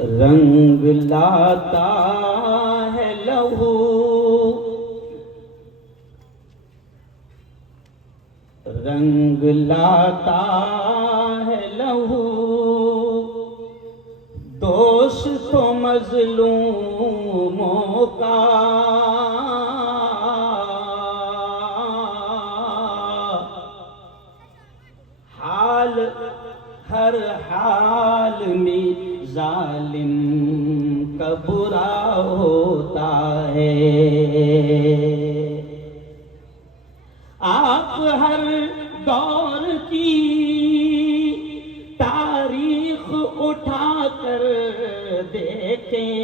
रंग लाता है लहू रंग लाता है लहू दोस्त मजलूमों का हाल हर हाल में जालिम का बुरा होता है। आप हर दौर की तारीख उठाकर देखें,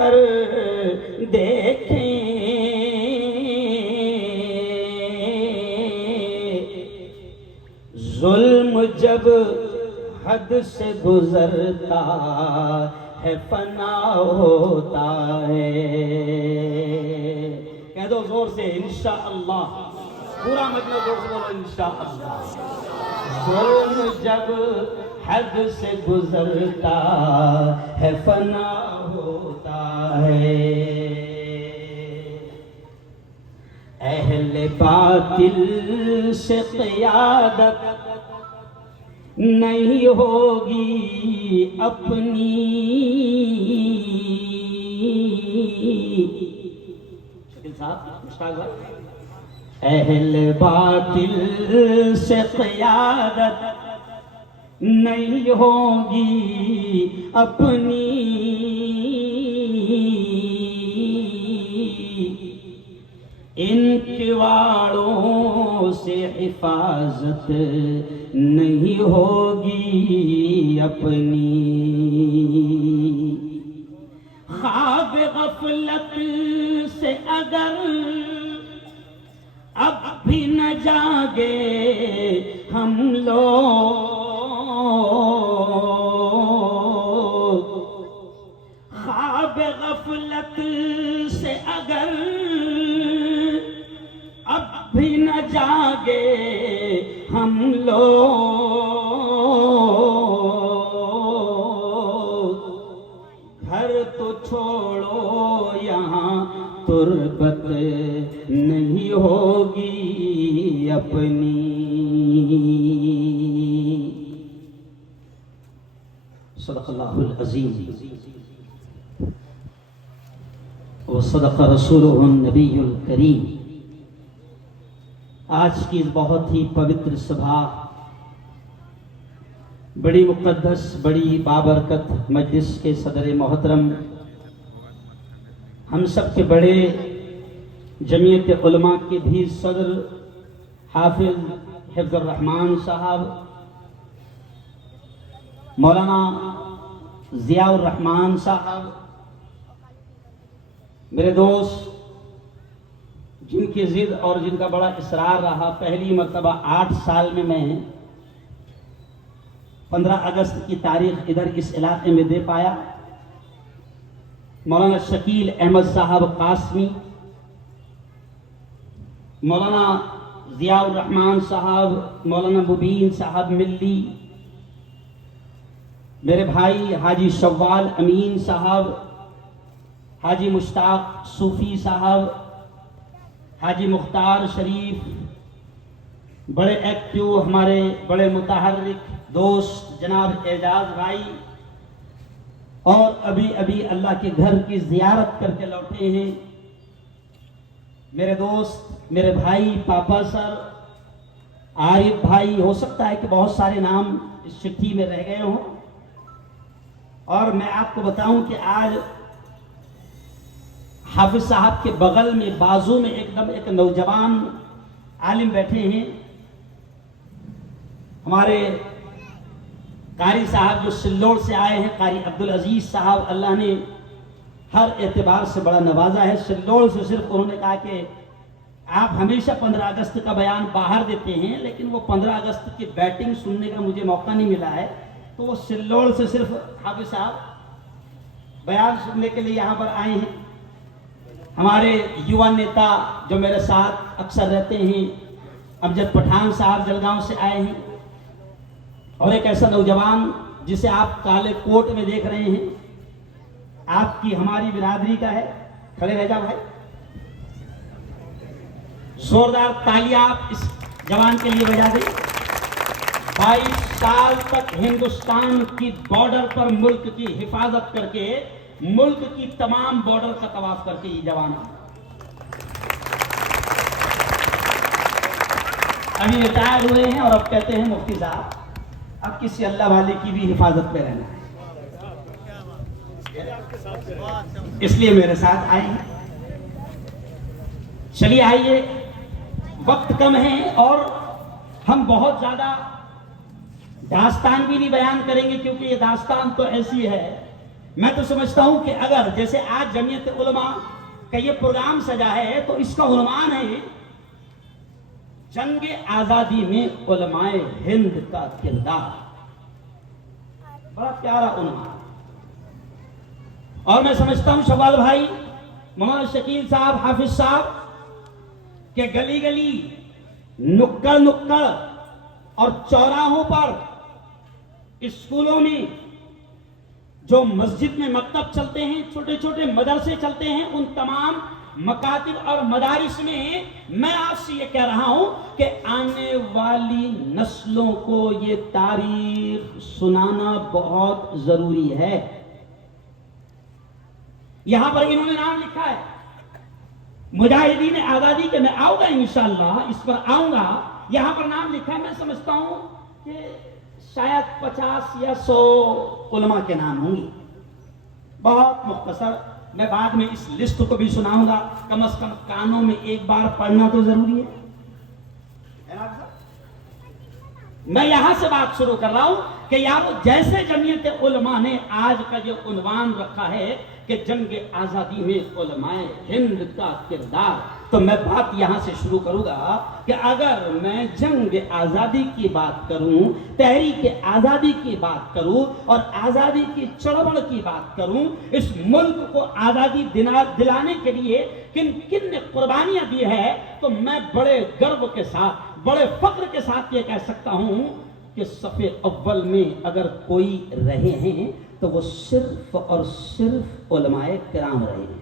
कर देखें, जुल्म जब हद से गुजरता है फना होता है। कह दो जोर से इंशाअल्लाह, पूरा मतलब जोर से बोलो इंशाअल्लाह। जुल्म जब हद से गुजरता है फना होता है। अहले बातिल से क़यादत नहीं होगी अपनी, शकील साहब मुश्ताक भाई, अहले बातिल से क़यादत नहीं होगी अपनी, इन किवाड़ों से हिफाजत नहीं होगी अपनी। ख्वाब गफलत से अगर अब भी न जागे हम लोग, ख्वाब गफलत से अगर अब भी न जागे हम लोग, घर तो छोड़ो यहाँ तुरबत नहीं होगी अपनी। सदक़ल्लाहुल अज़ीम व सदक़ रसूलुहुन नबियुल करीम। आज की इस बहुत ही पवित्र सभा, बड़ी मुक़द्दस, बड़ी बाबरकत मजलिस के सदर मोहतरम, हम सब के बड़े जमीयत उलमा के भी सदर हाफिज हिफ्ज़ुर रहमान साहब, मौलाना ज़ियाउर रहमान साहब, मेरे दोस्त जिनकी ज़िद और जिनका बड़ा इसरार रहा, पहली मर्तबा 8 साल में मैं 15 अगस्त की तारीख इधर इस इलाके में दे पाया। मौलाना शकील अहमद साहब कासमी, मौलाना ज़ियाउर रहमान साहब, मौलाना मुबीन साहब मिल्ली, मेरे भाई हाजी शव्वाल अमीन साहब, हाजी मुश्ताक सूफ़ी साहब, हाजी मुख्तार शरीफ, बड़े एक्टिव हमारे बड़े मुतहर्रिक दोस्त जनाब एजाज भाई, और अभी अभी अल्लाह के घर की ज़ियारत करके लौटे हैं मेरे दोस्त, मेरे भाई पापा सर, आरिफ भाई। हो सकता है कि बहुत सारे नाम इस चिट्ठी में रह गए हों, और मैं आपको बताऊं कि आज हाफिज साहब के बगल में बाजू में एकदम एक नौजवान आलिम बैठे हैं, हमारे कारी साहब जो सिल्लोड़ से आए हैं, कारी अब्दुल अजीज साहब। अल्लाह ने हर एतबार से बड़ा नवाजा है। सिल्लोड़ से सिर्फ उन्होंने कहा कि आप हमेशा 15 अगस्त का बयान बाहर देते हैं, लेकिन वो 15 अगस्त की बैटिंग सुनने का मुझे मौका नहीं मिला है, तो वो सिल्लोड़ से सिर्फ हाफिज साहब बयान सुनने के लिए यहाँ पर आए हैं। हमारे युवा नेता जो मेरे साथ अक्सर रहते हैं, अमजद पठान साहब जलगांव से आए हैं, और एक ऐसा नौजवान जिसे आप काले कोट में देख रहे हैं, आपकी हमारी बिरादरी का है। खड़े रह जाओ भाई, जोरदार तालियां आप इस जवान के लिए बजा दें। 22 साल तक हिंदुस्तान की बॉर्डर पर मुल्क की हिफाजत करके, मुल्क की तमाम बॉर्डर का तवाफ करके ये जवान अभी रिटायर हुए हैं, और अब कहते हैं मुफ्ती साहब अब किसी अल्लाह वाले की भी हिफाजत में रहना है, इसलिए मेरे साथ आए हैं। चलिए आइए, वक्त कम है और हम बहुत ज्यादा दास्तान भी नहीं बयान करेंगे, क्योंकि ये दास्तान तो ऐसी है, मैं तो समझता हूं कि अगर जैसे आज जमीयत उलमा का ये प्रोग्राम सजा है तो इसका उन्वान है जंग आजादी में उलमाए हिंद का किरदार। बड़ा प्यारा उन्वान। और मैं समझता हूं शवाल भाई, मोहम्मद शकील साहब, हाफिज साहब के गली गली, नुक्कड़ नुक्कड़ और चौराहों पर, स्कूलों में, जो मस्जिद में मकतब चलते हैं, छोटे छोटे मदरसे चलते हैं, उन तमाम मकातिब और मदारिस में मैं आपसे ये कह रहा हूं कि आने वाली नस्लों को ये तारीख सुनाना बहुत जरूरी है। यहां पर इन्होंने नाम लिखा है मुजाहिदीन आजादी के, मैं आऊंगा इंशाअल्लाह, इस पर आऊंगा। यहां पर नाम लिखा है, मैं समझता हूं कि शायद 50 या 100 उलमा के नाम होंगे, बहुत मुख्तसर। मैं बाद में इस लिस्ट को भी सुनाऊंगा, कम से कम कानों में एक बार पढ़ना तो जरूरी है। मैं यहां से बात शुरू कर रहा हूं कि यार, जैसे जमीयत उलमा ने आज का जो उन्वान रखा है कि जंग आजादी में उलमाए हिंद का किरदार, तो मैं बात यहां से शुरू करूंगा कि अगर मैं जंग आजादी की बात करूं, तहरीक आजादी की बात करूं और आजादी की चढ़वड़ की बात करूं, इस मुल्क को आजादी दिलाने के लिए किन किन ने कुर्बानियां दी है, तो मैं बड़े गर्व के साथ, बड़े फख्र के साथ ये कह सकता हूं कि सफ़े अव्वल में अगर कोई रहे हैं तो वो सिर्फ और सिर्फ उलमाए किराम रहे हैं,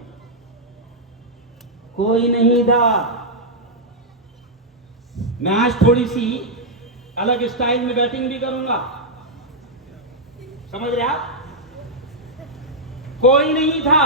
कोई नहीं था। मैं आज थोड़ी सी अलग स्टाइल में बैटिंग भी करूंगा, समझ रहे आप? कोई नहीं था।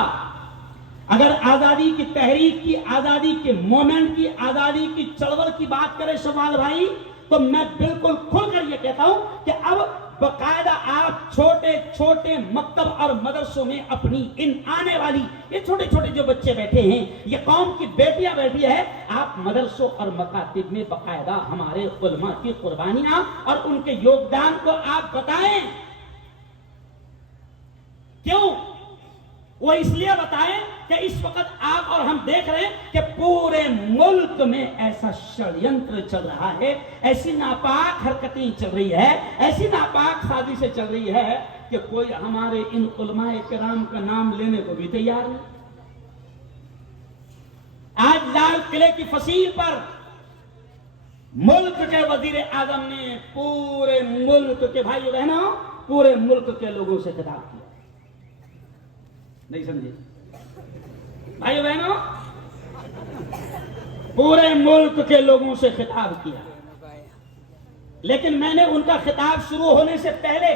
अगर आजादी की तहरीक की, आजादी के मोमेंट की, आजादी की चळवळ की बात करें शवाल भाई, तो मैं बिल्कुल खुलकर यह कहता हूं कि अब बकायदा आप छोटे छोटे मकतब और मदरसों में अपनी इन आने वाली ये छोटे छोटे जो बच्चे बैठे हैं, ये कौम की बेटियां बैठी है, आप मदरसों और मकातिब में बकायदा हमारे उलमा की कुर्बानियां और उनके योगदान को आप बताएं। क्यों? वो इसलिए बताएं कि इस वक्त आप और हम देख रहे हैं कि पूरे मुल्क में ऐसा षड्यंत्र चल रहा है, ऐसी नापाक हरकतें चल रही है, ऐसी नापाक साजिशें चल रही है कि कोई हमारे इन उलमाए किराम का नाम लेने को भी तैयार नहीं। आज लाल किले की फसील पर मुल्क के वजीर आजम ने पूरे मुल्क के भाइयों बहनों, पूरे मुल्क के लोगों से खिताब किया। नहीं समझे भाइयों बहनों? पूरे मुल्क के लोगों से खिताब किया, लेकिन मैंने उनका खिताब शुरू होने से पहले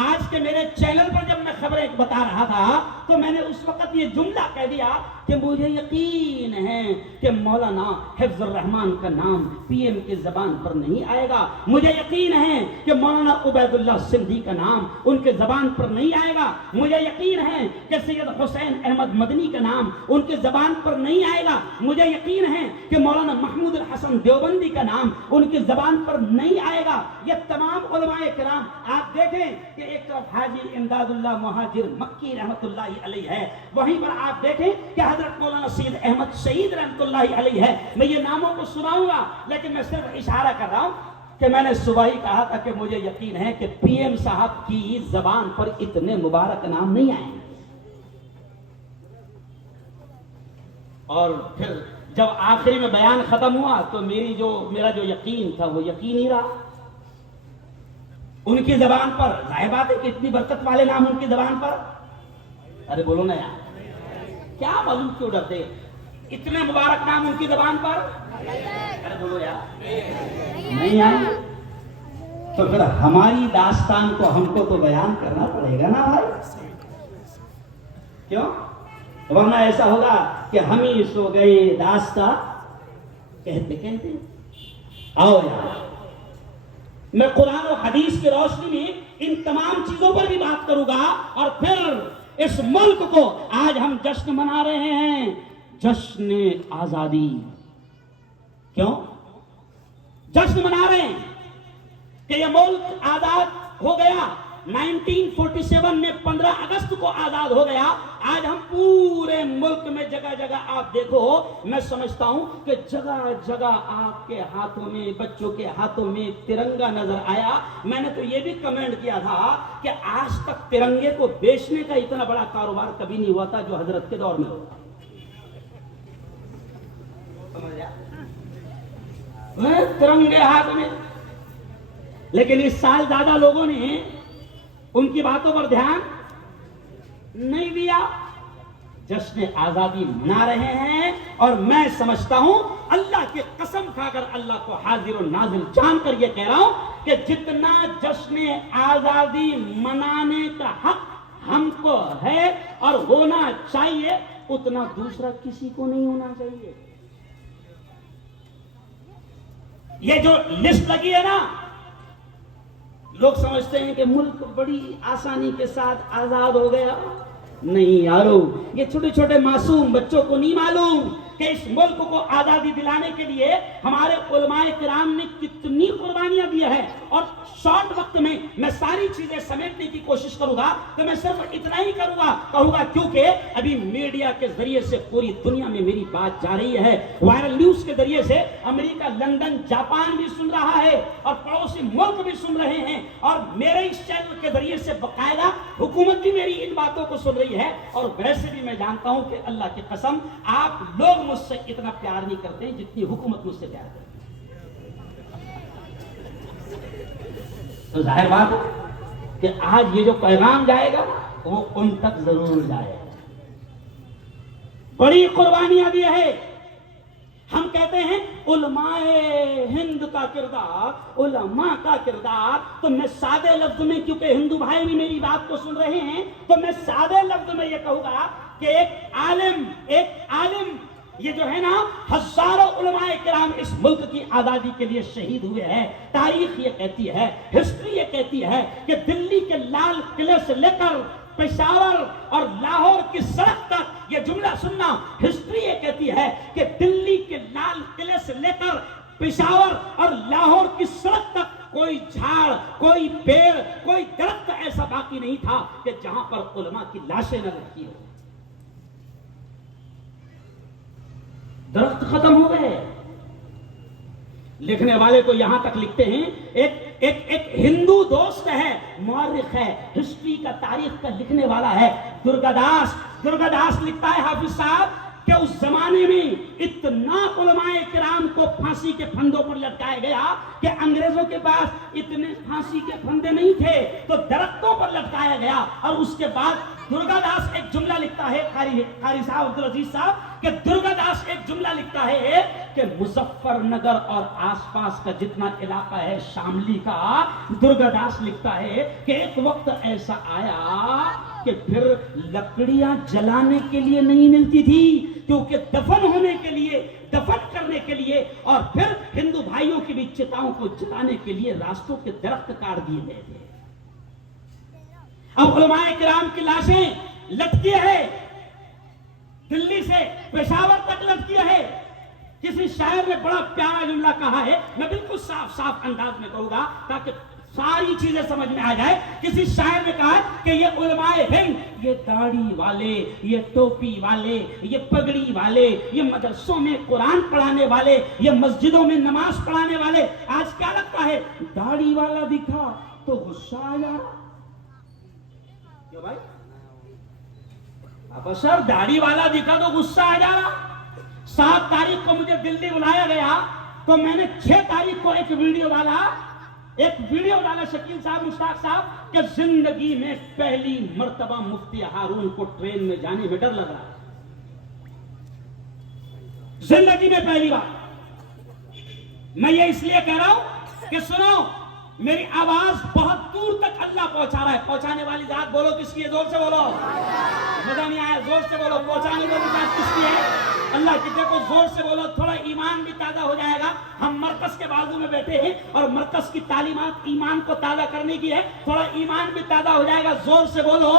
आज के मेरे चैनल पर जब मैं खबरें बता रहा था, तो मैंने उस वक्त ये जुमला कह दिया कि मुझे यकीन है कि मौलाना हिफ्जुर रहमान का नाम पीएम की जबान पर नहीं आएगा, मुझे यकीन है कि मौलाना उबैदुल्लाह सिंधी का नाम उनके जबान पर नहीं आएगा, मुझे यकीन है कि सैयद हुसैन अहमद मदनी का नाम उनके जबान पर नहीं आएगा, मुझे यकीन है कि मौलाना महमूद हसन देवबंदी का नाम उनकी जबान पर नहीं आएगा। ये तमाम उलमाए किराम आप देखें कि एक तरफ हाजी इमदादुल्लाह मुहाजिर मक्की रहमतुल्लाहि अलैहि है, वहीं पर आप देखें कि हजरत मौलाना सैयद अहमद शहीद रहमतुल्लाहि अलैहि है। मैं ये नामों को सुनाऊंगा, लेकिन मैं सिर्फ इशारा कर रहा हूं कि मैंने सुबह ही कहा था कि मुझे यकीन है कि पीएम साहब की जबान पर इतने मुबारक नाम नहीं आएंगे। और फिर जब आखिरी में बयान खत्म हुआ तो मेरा जो यकीन था वो यकीन ही रहा। उनकी जबान पर जाहिर बात है कि इतनी बरकत वाले नाम उनकी जबान पर, अरे बोलो ना यार, क्या मालूम क्यों डरते, इतने मुबारक नाम उनकी जबान पर, अरे बोलो यार, नहीं आए तो फिर हमारी दास्तान को हमको तो बयान करना पड़ेगा ना भाई, क्यों? वरना ऐसा होगा कि हम ही सो गए दास्ता कहते कहते। आओ यार, मैं कुरान और हदीस की रोशनी में इन तमाम चीजों पर भी बात करूंगा, और फिर इस मुल्क को आज हम जश्न मना रहे हैं, जश्न आजादी। क्यों जश्न मना रहे हैं? कि यह मुल्क आजाद हो गया, 1947 में 15 अगस्त को आजाद हो गया। आज हम पूरे मुल्क में जगह जगह आप देखो, मैं समझता हूं कि जगह जगह आपके हाथों में, बच्चों के हाथों में तिरंगा नजर आया। मैंने तो ये भी कमेंट किया था कि आज तक तिरंगे को बेचने का इतना बड़ा कारोबार कभी नहीं हुआ था जो हजरत के दौर में होगा। तिरंगे हाथ में, लेकिन इस साल ज्यादा लोगों ने उनकी बातों पर ध्यान नहीं दिया। जश्न आजादी मना रहे हैं और मैं समझता हूं, अल्लाह की कसम खाकर अल्लाह को हाजिर और नाजिर जानकर यह कह रहा हूं कि जितना जश्न आजादी मनाने का हक हमको है और होना चाहिए, उतना दूसरा किसी को नहीं होना चाहिए। ये जो लिस्ट लगी है ना, लोग समझते हैं कि मुल्क बड़ी आसानी के साथ आजाद हो गया। नहीं यारो, ये छोटे छोटे मासूम बच्चों को नहीं मालूम कि इस मुल्क को आजादी दिलाने के लिए हमारे उलमाए किराम ने कितनी कुर्बानियां दी है। और शॉर्ट वक्त में मैं सारी चीजें समेटने की कोशिश करूंगा, तो मैं सिर्फ इतना ही कहूंगा क्योंकि अभी मीडिया के जरिए से पूरी दुनिया में मेरी बात जा रही है। वायरल न्यूज के जरिए से अमेरिका, लंदन, जापान भी सुन रहा है और पड़ोसी मुल्क भी सुन रहे हैं, और मेरे इस चैनल के जरिए से बकायदा हुकूमत भी मेरी इन बातों को सुन रही है। और वैसे भी मैं जानता हूं कि अल्लाह की कसम, आप लोग मुझसे इतना प्यार नहीं करते जितनी हुकूमत मुझसे प्यार करती। तो जाहिर बात है कि आज ये जो पैगाम जाएगा वो उन तक जरूर जाएगा। बड़ी कुर्बानियां दी है। हम कहते हैं उलमाए हिंद का किरदार, उलमा का किरदार, तो मैं सादे लफ्ज में, क्योंकि हिंदू भाई भी मेरी बात को सुन रहे हैं, तो मैं सादे लफ्ज में यह कहूंगा कि एक आलिम ये जो है ना, हजारों उलमाए किराम इस मुल्क की आजादी के लिए शहीद हुए हैं। तारीख ये कहती है, हिस्ट्री ये कहती है कि दिल्ली के लाल किले से लेकर पेशावर और लाहौर की सड़क तक, ये जुमला सुनना, हिस्ट्री ये कहती है कि दिल्ली के लाल किले से लेकर पेशावर और लाहौर की सड़क तक कोई झाड़, कोई पेड़, कोई दरख्त ऐसा बाकी नहीं था कि जहां पर उलमा की लाशें न रखी हो। दरख्त खत्म हो गए। लिखने वाले तो यहां तक लिखते हैं, एक हिंदू दोस्त है, मौर्रिख है, हिस्ट्री का, तारीख का लिखने वाला है, दुर्गादास लिखता है, हाफिज साहब, कि उस जमाने में इतना उलमाए किराम को फांसी के फंदों पर लटकाया गया कि अंग्रेजों के पास इतने फांसी के फंदे नहीं थे, तो दरख्तों पर लटकाया गया। और उसके बाद दुर्गादास एक जुमला लिखता है, कारी साहब, अब्दुल अजीज साहब, कि दुर्गादास एक जुमला लिखता है कि मुजफ्फरनगर और आसपास का जितना इलाका है शामली का, दुर्गादास लिखता है कि एक वक्त ऐसा आया कि फिर लकड़ियां जलाने के लिए नहीं मिलती थी, क्योंकि दफन होने के लिए, दफन करने के लिए, और फिर हिंदू भाइयों की भी चिताओं को जलाने के लिए रास्तों के दरख्त काट दिए गए थे। अब उलमाए किराम की लाशें लटकी है, दिल्ली से पेशावर तक लटकी है। किसी शायर ने बड़ा प्यारा जुमला कहा है, मैं बिल्कुल साफ साफ अंदाज में कहूंगा ताकि सारी चीजें समझ में आ जाए। किसी शायर ने कहा कि ये उलमाए हिंद, ये दाढ़ी वाले, ये टोपी वाले, ये पगड़ी वाले, ये मदरसों में कुरान पढ़ाने वाले, ये मस्जिदों में नमाज पढ़ाने वाले, आज क्या लगता है, दाढ़ी वाला दिखा तो गुस्सा आया। क्यों भाई? अब सर, दाढ़ी वाला दिखा तो गुस्सा आ जा रहा। 7 तारीख को मुझे दिल्ली बुलाया गया, तो मैंने 6 तारीख को एक वीडियो डाला शकील साहब, मुश्ताक साहब, कि जिंदगी में पहली मर्तबा मुफ्ती हारून को ट्रेन में जाने में डर लग रहा है। जिंदगी में पहली बार। मैं ये इसलिए कह रहा हूं कि सुनो, मेरी आवाज बहुत दूर तक अल्लाह पहुंचा रहा है। पहुंचाने वाली जात बोलो किसकी है? जोर से बोलो। मजा नहीं आया? जोर से बोलो। पहुंचाने वाली जात किसकी है? अल्लाह की। देखो, जोर से बोलो, थोड़ा ईमान भी ताजा हो जाएगा। हम मरकज के बाजू में बैठे हैं और मरकज की तालीमात ईमान को ताजा करने की है, थोड़ा ईमान भी ताजा हो जाएगा। जोर से बोलो,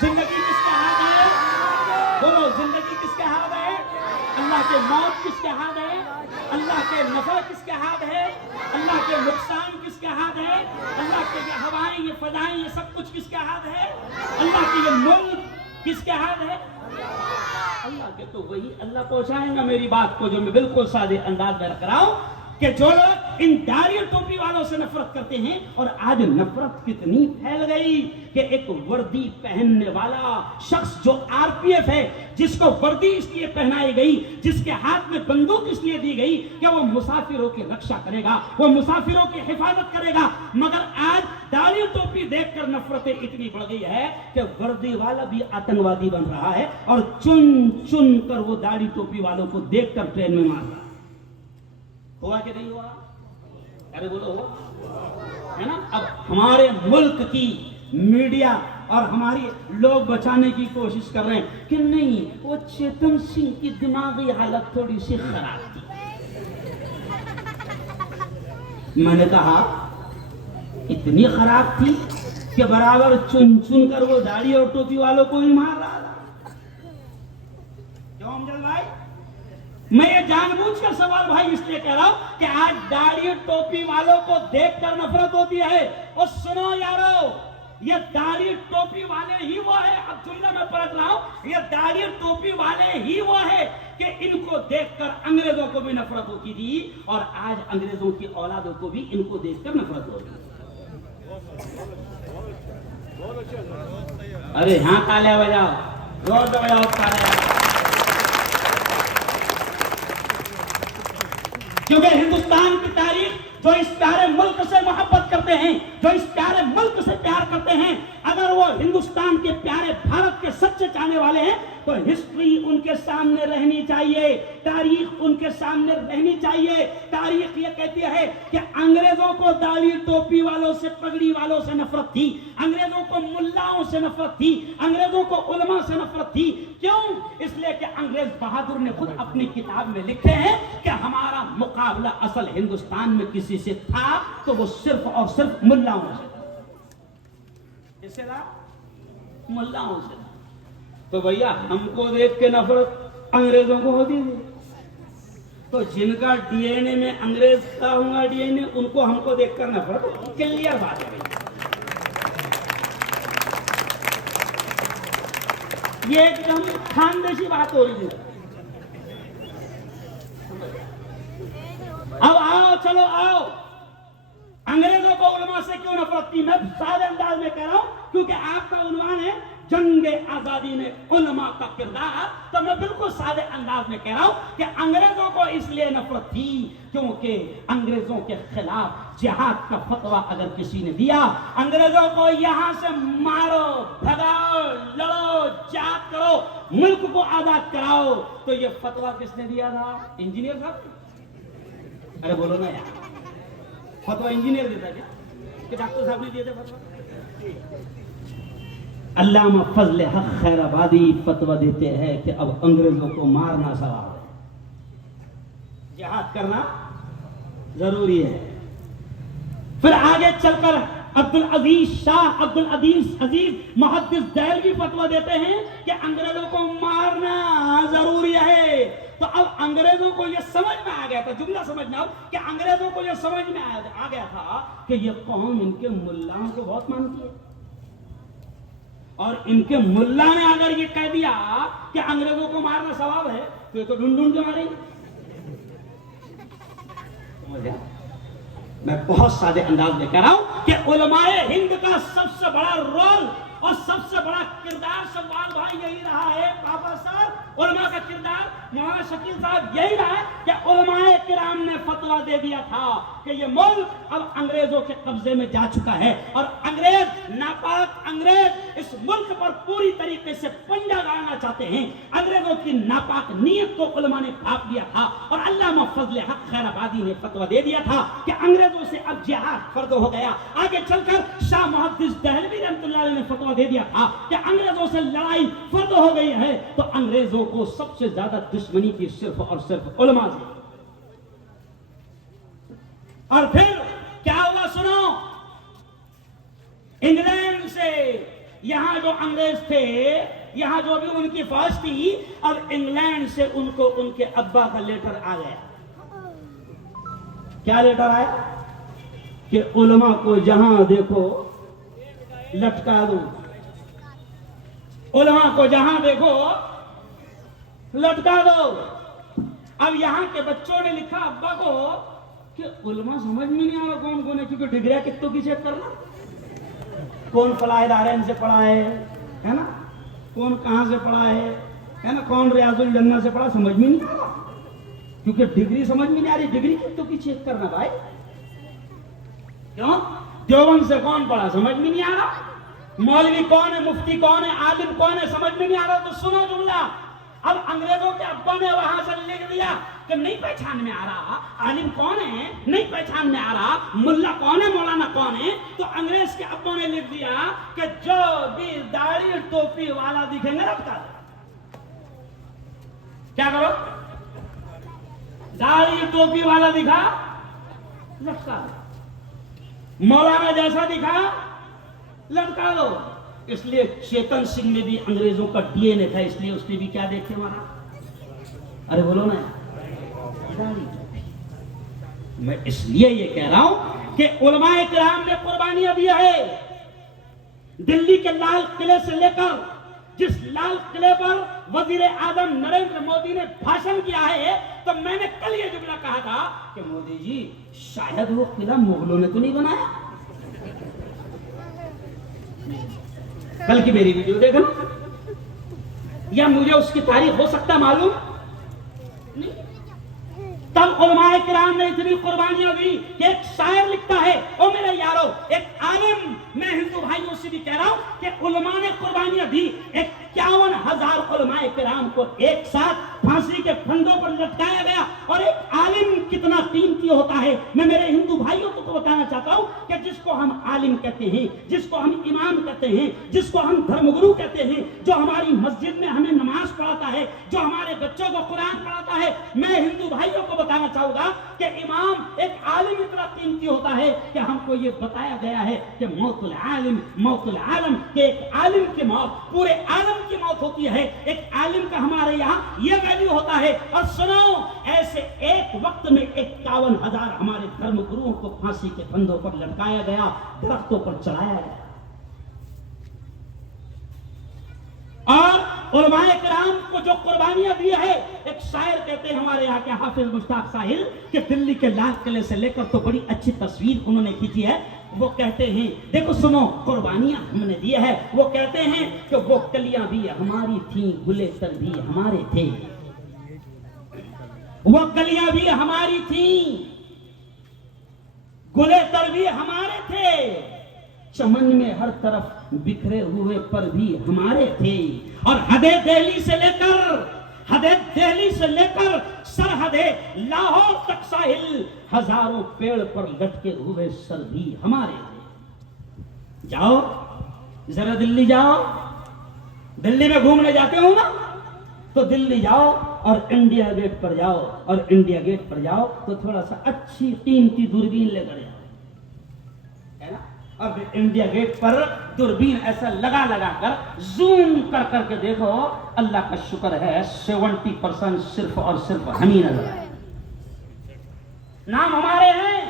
जिंदगी किसके हाथ है? बोलो, जिंदगी किसके हाथ है? अल्लाह के मौत किसके हाथ है? अल्लाह के नफा किसके हाथ है? अल्लाह के नुकसान किसके किसके हाथ है? अल्लाह के। ये हवाएं, ये फजाएं, ये सब कुछ किसके हाथ है? अल्लाह के। ये मुल्क किसके हाथ है? अल्लाह के। तो वही अल्लाह पहुंचाएगा मेरी बात को, जो मैं बिल्कुल सादे अंदाज में रख रहा हूं कि जो लोग इन दाढ़ी टोपी वालों से नफरत करते हैं, और आज नफरत कितनी फैल गई कि एक वर्दी पहनने वाला शख्स जो आरपीएफ है, जिसको वर्दी इसलिए पहनाई गई, जिसके हाथ में बंदूक इसलिए दी गई कि वो मुसाफिरों की रक्षा करेगा, वो मुसाफिरों की हिफाजत करेगा, मगर आज दाढ़ी टोपी देखकर नफरतें इतनी बढ़ गई है कि वर्दी वाला भी आतंकवादी बन रहा है और चुन चुन कर वो दाढ़ी टोपी वालों को देखकर ट्रेन में मार रहा है। हुआ कि नहीं हुआ? अरे बोलो, हुआ है ना? अब हमारे मुल्क की मीडिया और हमारी लोग बचाने की कोशिश कर रहे हैं कि नहीं, वो चेतन सिंह की दिमागी हालत थोड़ी सी खराब थी। मैंने कहा इतनी खराब थी कि बराबर चुन चुन कर वो दाढ़ी और टोपी वालों को ही मार रहा था। क्यों अमजद भाई? मैं ये जानबूझकर सवाल भाई इसलिए कह रहा हूं कि आज दाढ़ी टोपी वालों को देखकर नफरत होती है। और सुनो यारो, ये दाढ़ी टोपी वाले ही वो है, अब जुमला में पलट रहा हूं, ये दाढ़ी टोपी वाले ही वो है कि इनको देखकर अंग्रेजों को भी नफरत होती थी, और आज अंग्रेजों की औलादों को भी इनको देखकर नफरत होती है। अरे हाँ, तालियां बजाओ, जोर से बजाओ तालियां। क्योंकि हिंदुस्तान की तारीख, जो इस प्यारे मुल्क से मोहब्बत करते हैं, जो इस प्यारे मुल्क से प्यार करते हैं, अगर वो हिंदुस्तान के प्यारे भारत के सच्चे चाहने वाले हैं, तो हिस्ट्री उनके सामने रहनी चाहिए, तारीख उनके सामने रहनी चाहिए। तारीख ये कहती है कि अंग्रेजों को दाढ़ी टोपी वालों से, पगड़ी वालों से नफरत थी, अंग्रेजों को मुल्लाओं से नफरत थी, अंग्रेजों को उलमा से नफरत थी। क्यों? इसलिए कि अंग्रेज बहादुर ने खुद अपनी किताब में लिखे हैं कि हमारा मुकाबला असल हिंदुस्तान में किसी से था तो वो सिर्फ और सिर्फ मुल्लाओं से था। किससे था? मुल्लाओं से था। तो भैया हमको देख के नफरत अंग्रेजों को होती थी, तो जिनका डीएनए में अंग्रेज का होगा डीएनए, उनको हमको देखकर नफरत। क्लियर बात है भैया, ये एकदम खानदेशी बात हो रही है। अब आओ, चलो आओ, अंग्रेजों को उलमा से क्यों नफरत थी? मैं सादे अंदाज में कह रहा हूं क्योंकि आपका उन्वान है जंगे आजादी में उलमा का किरदार, तो मैं बिल्कुल सादे अंदाज में कह रहा हूं कि अंग्रेजों को इसलिए नफरत थी क्योंकि अंग्रेजों के खिलाफ जिहाद का फतवा अगर किसी ने दिया, अंग्रेजों को यहां से मारो, भगाओ, लड़ो, जिहाद करो, मुल्क को आजाद कराओ, तो ये फतवा किसने दिया था? इंजीनियर साहब। अरे बोलो ना यार, फतवा इंजीनियर देता क्या कि डॉक्टर साहब ने दिए थे फतवा? अल्लामा फजल हक खैराबादी फतवा देते हैं कि अब अंग्रेजों को मारना सवाल है, जिहाद करना जरूरी है। फिर आगे चलकर अब्दुल अजीज शाह, अब्दुल अजीज मुहद्दिस दहलवी फतवा देते हैं कि अंग्रेजों को मारना जरूरी है। तो अब अंग्रेजों को यह समझ में आ गया था, जुमला समझना, कि अंग्रेजों को यह समझ में आ गया था कि यह कौम इनके मुल्लाओं को बहुत मानती है, और इनके मुल्ला ने अगर ये कह दिया कि अंग्रेजों को मारना सवाब है, तो ये तो ढूंढ ढूंढ के मारेंगे। मैं बहुत सादे अंदाज में कह रहा हूं कि उलमाए हिंद का सबसे बड़ा रोल और सबसे बड़ा किरदार सवाल भाई यही रहा है। पापा साहब, उलमा का किरदार मौलाना शकील साहब यही रहा है कि उलमाए किराम ने फतवा दे दिया था कि ये मुल्क अब अंग्रेजों के कब्जे में जा चुका है, और अंग्रेज, नापाक अंग्रेज इस मुल्क पर पूरी तरीके से पंजा गाड़ना चाहते हैं। अंग्रेजों की नापाक नीयत को उलमा ने भाप दिया था, और अल्लामा फजल हक खैराबादी ने फतवा दे दिया था कि अंग्रेजों से अब जिहाद फर्ज हो गया। आगे चलकर शाह मुहद्दिस दहलवी रहमतुल्लाह अलैह ने फतवा दे दिया था कि अंग्रेजों से लड़ाई फर्ज हो गई है, तो अंग्रेजों को सबसे ज्यादा दुश्मनी थी सिर्फ और सिर्फ उलमा से। और फिर क्या हुआ सुनो, इंग्लैंड से यहां जो अंग्रेज थे, यहां जो भी उनकी फौज थी, अब इंग्लैंड से उनको उनके अब्बा का लेटर आ गया। क्या लेटर आया? कि उलमा को जहां देखो लटका दो, उलमा को जहां देखो लटका दो। अब यहां के बच्चों ने लिखा अब्बा को कि उलमा समझ में नहीं आ रहा कौन कौन है, क्योंकि डिग्रिया कितों की चेक करना, कौन फलाएदारैन से पढ़ा है ना, कौन कहां से पढ़ा है ना, कौन रियाजुल जन्ना से पढ़ा, समझ में नहीं आ रहा, क्योंकि डिग्री समझ में नहीं आ रही, डिग्री कितों की चेक करना भाई। क्यों? देवबंद से कौन पढ़ा समझ में नहीं आ रहा, मौलवी कौन है, मुफ्ती कौन है, आलिम कौन है समझ में नहीं आ रहा। तो सुनो जुमला, अब अंग्रेजों के अब्बा ने वहां से लिख दिया कि नहीं पहचान में आ रहा, आलिम कौन है नहीं पहचान में आ रहा, मुल्ला कौन है, मौलाना कौन है। तो अंग्रेज के अब्बा ने लिख दिया कि जो भी दाढ़ी टोपी वाला दिखेंगे रखता क्या करो, दाढ़ी टोपी वाला दिखा लटका दो, मौलाना जैसा दिखा लटका दो। इसलिए चेतन सिंह में भी अंग्रेजों का डीएनए था, इसलिए उसने भी क्या देखे मारा, अरे बोलो ना, दाढ़ी टोपी। मैं इसलिए ये कह रहा हूं कि उलमाए किराम ने कुर्बानियां दी है। दिल्ली के लाल किले से लेकर जिस लाल किले पर वजीर आजम नरेंद्र मोदी ने भाषण किया है, तो मैंने कल ये जुमला कहा था कि मोदी जी शायद वो किला मुगलों ने तो नहीं बनाया। कल की मेरी वीडियो देखना, या मुझे उसकी तारीख हो सकता मालूम नहीं। तब उलमाए किराम ने इतनी कुर्बानियां दी कि एक शायर लिखता है, ओ मेरे यारो, एक आलिम, मैं हिंदू भाइयों से भी कह रहा हूं कि उलमा ने कुर्बानियां दी। 51,000 उलमाए किराम को एक साथ फांसी के फंदों पर लटकाया गया। और एक आलिम कितना कीमती होता है, मैं मेरे हिंदू भाइयों को बताना चाहता हूं कि जिसको हम आलिम कहते हैं, जिसको हम इमाम कहते हैं, जिसको हम धर्मगुरु कहते हैं, जो हमारी मस्जिद में हमें नमाज पढ़ाता है, जो हमारे बच्चों को कुरान पढ़ाता है, मैं हिंदू भाइयों को बताना चाहूंगा कि इमाम एक आलिम इतना कीमती होता है कि हमको ये बताया गया है कि मौतुल आलिम मौतुल आलम, कि एक आलिम की मौत पूरे आलम की मौत होती है। एक आलिम का हमारे यहाँ ये वैल्यू होता है। और सुनो, ऐसे एक वक्त में 51,000 हमारे धर्म गुरुओं को फांसी के फंदों पर लटकाया गया, दरख्तों पर चढ़ाया गया। और उलमाए किराम को जो कुर्बानियां दी है, एक शायर कहते हैं हमारे यहाँ के हाफिज मुश्ताक साहिल कि दिल्ली के लाल किले से लेकर तो बड़ी अच्छी तस्वीर उन्होंने खींची है। वो कहते हैं, देखो सुनो, कुर्बानियां हमने दी है। वो कहते हैं कि वो कलियां भी हमारी थी, गुलेतर भी हमारे थे, वो कलियां भी हमारी थी, गुलेतर भी हमारे थे, चमन में हर तरफ बिखरे हुए पर भी हमारे थे। और हदे दिल्ली से लेकर सरहदे लाहौर तक साहिल, हजारों पेड़ पर लटके हुए सर भी हमारे थे। जाओ जरा दिल्ली जाओ, दिल्ली में घूमने जाते हो ना, तो दिल्ली जाओ और इंडिया गेट पर जाओ, और इंडिया गेट पर जाओ तो थोड़ा सा अच्छी कीमती दूरबीन लेकर जाओ, है ना। अब इंडिया गेट पर दूरबीन ऐसा लगा कर जूम कर करके देखो, अल्लाह का शुक्र है 70% सिर्फ और सिर्फ हम ही नजर आए। नाम हमारे हैं,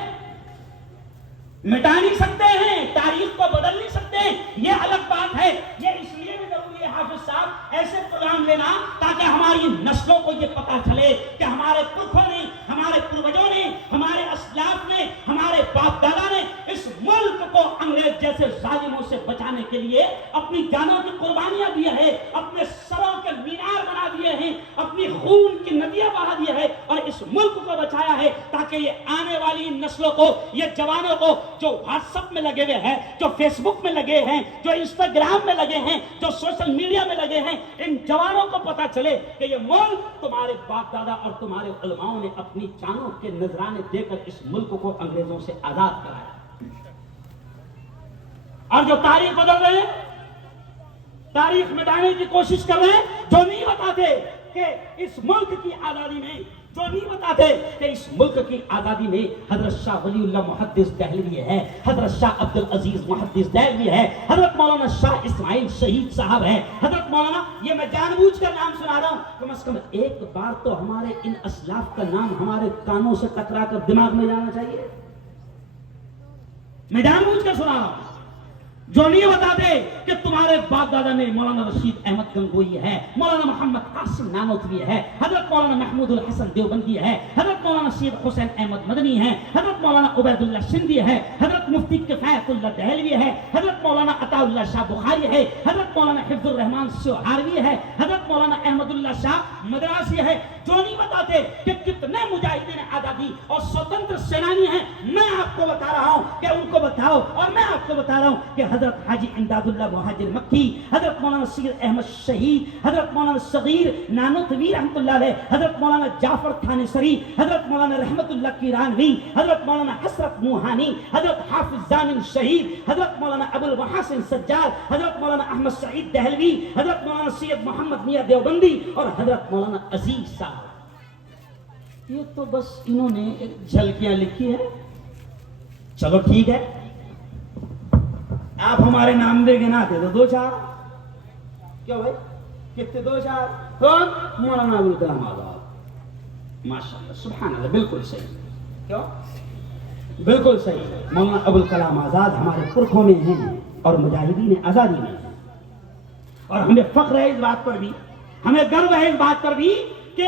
मिटा नहीं सकते हैं, तारीख को बदल नहीं सकते, ये अलग बात है। ये इसलिए भी जरूरी है हाफिज साहब ऐसे प्रोग्राम लेना ताकि हमारी नस्लों को ये पता चले कि हमारे पुरखों ने, हमारे पूर्वजों ने, हमारे असलाफ ने, हमारे बाप दादा ने इस मुल्क को अंग्रेज जैसे जालिमों से बचाने के लिए अपनी जानों की कुर्बानियां दी है, अपने सरों के मीनार बना दिए हैं, अपनी खून की नदियां बहा दी है और इस मुल्क को बचाया है, ताकि ये आने वाली नस्लों को, ये जवानों को जो व्हाट्सएप में लगे हुए हैं, जो फेसबुक में लगे हैं, जो इंस्टाग्राम में लगे हैं, जो सोशल मीडिया में लगे हैं, इन जवानों को पता चले कि ये मुल्क तुम्हारे बाप दादा और तुम्हारे उलमाओं ने अपनी जानों के नजराने देकर इस मुल्क को अंग्रेजों से आजाद कराया। और जो तारीख बदल रहे हैं, तारीख मिटाने की कोशिश कर रहे हैं, जो नहीं बताते कि इस मुल्क की आजादी में, जो नहीं बताते कि इस मुल्क की आजादी में हजरत शाह वलीउल्लाह मुहद्दिस दहलवी है, हजरत शाह अब्दुल अजीज मुहद्दिस दहलवी है, हजरत मौलाना शाह इस्माइल शहीद साहब है, हजरत मौलाना, ये मैं जानबूझकर नाम सुना रहा हूं, कम से कम एक बार तो हमारे इन असलाफ का नाम हमारे कानों से टकरा कर दिमाग में जाना चाहिए। मैं जानबूझ कर सुना रहा हूं। जो नहीं बताते कि तुम्हारे बाप दादा में मौलाना रशीद अहमद गंगोई है, मौलाना मोहम्मद कासिम नानोतवी है, हजरत मौलाना महमूद उल हसन देवबंदी है, हजरत मौलाना सैयद हुसैन अहमद मदनी है, हजरत मौलाना उबैदुल्लाह सिंधी है, हजरत मुफ्ती किफायतुल्लाह दहलवी है, हजरत मौलाना अताउल्लाह शाह बुखारी है, हजरत मौलाना हिफ्जुर रहमान सोहारवी है, हजरत मौलाना अहमदुल्लाह शाह मदरासी है। जो नहीं बताते कि कितने मुजाहिदीन आजादी और स्वतंत्र सेनानी हैं, मैं आपको बता रहा हूं कि उनको बताओ। और मैं आपको बता रहा हूं कि हजरत हाजी इमदादुल्लाह मुहाजिर मक्की, हजरत मौलाना सैयद अहमद शहीद, हजरत मौलाना सगीर नानोतवी रहमतुल्लाह अलैह, हजरत मौलाना जाफर थानेसरी, हजरत मौलाना रहमतुल्लाह किरानवी, हजरत मौलाना हसरत मुहानी, हजरत हाफिज जामिन शहीद, हजरत मौलाना अबुल वहासिन सज्जाद, हजरत मौलाना अहमद सईद दहलवी, हजरत मौलाना सैयद मोहम्मद मियां देवबंदी और हजरत मौलाना अजीज साहब। ये तो बस इन्होंने एक झलकियां लिखी है। चलो ठीक है, आप हमारे नाम दे गिनाते तो दो चार, क्यों भाई, कितने दो चार? कौन? मौलाना अबुल कलाम आजाद, माशाल्लाह सुभान अल्लाह, बिल्कुल सही। क्यों? बिल्कुल सही। मौलाना अबुल कलाम आजाद हमारे पुरखों में हैं और मुजाहिदीन आजादी में हैं। और हमें फख्र है इस बात पर भी, हमें गर्व है इस बात पर भी कि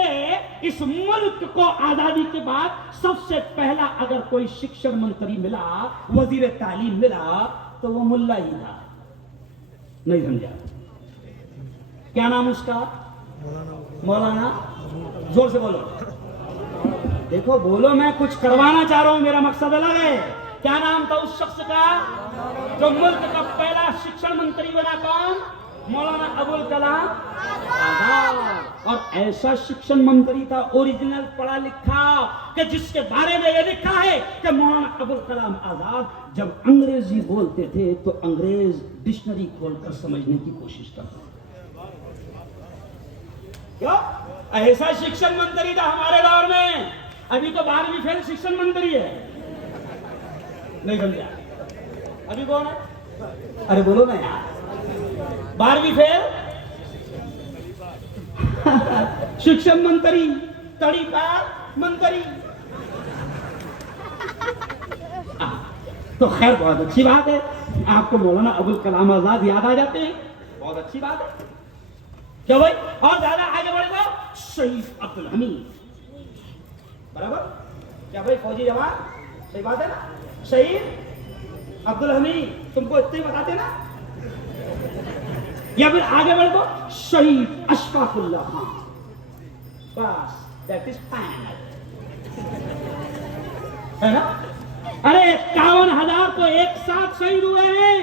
इस मुल्क को आजादी के बाद सबसे पहला अगर कोई शिक्षण मंत्री मिला, वजीर तालीम मिला, तो वो मुल्ला ही था। नहीं समझा? क्या नाम उसका? मौलाना। जोर से बोलो, देखो बोलो, मैं कुछ करवाना चाह रहा हूं, मेरा मकसद अलग है। क्या नाम था उस शख्स का जो मुल्क का पहला शिक्षण मंत्री बना? कौन? मौलाना अबुल कलाम आजाद। और ऐसा शिक्षण मंत्री था, ओरिजिनल पढ़ा लिखा, कि जिसके बारे में यह लिखा है कि मौलाना अबुल कलाम आजाद जब अंग्रेजी बोलते थे तो अंग्रेज डिक्शनरी खोलकर समझने की कोशिश करते थे। क्यों? ऐसा शिक्षण मंत्री था हमारे दौर में। अभी तो 12वीं फेल शिक्षण मंत्री है। नहीं समझा? अभी कौन है? अरे बोलो ना यार, 12वीं फेल शिक्षण मंत्री, तड़ीपार मंत्री। तो खैर बहुत अच्छी बात है, आपको मौलाना अबुल कलाम आजाद याद आ जाते हैं, बहुत अच्छी बात है। क्या भाई? और ज्यादा आगे बढ़े तो शहीद अब्दुल हमीद, बराबर? क्या भाई, फौजी जवान, सही बात है ना? शहीद अब्दुल हमीद, तुमको इतने ही बताते ना? या फिर आगे बढ़ तो शहीद अशफाकुल्लाह खान, बस दैट इज फाइनल, है ना? अरे 51,000 तो एक साथ शहीद हुए हैं,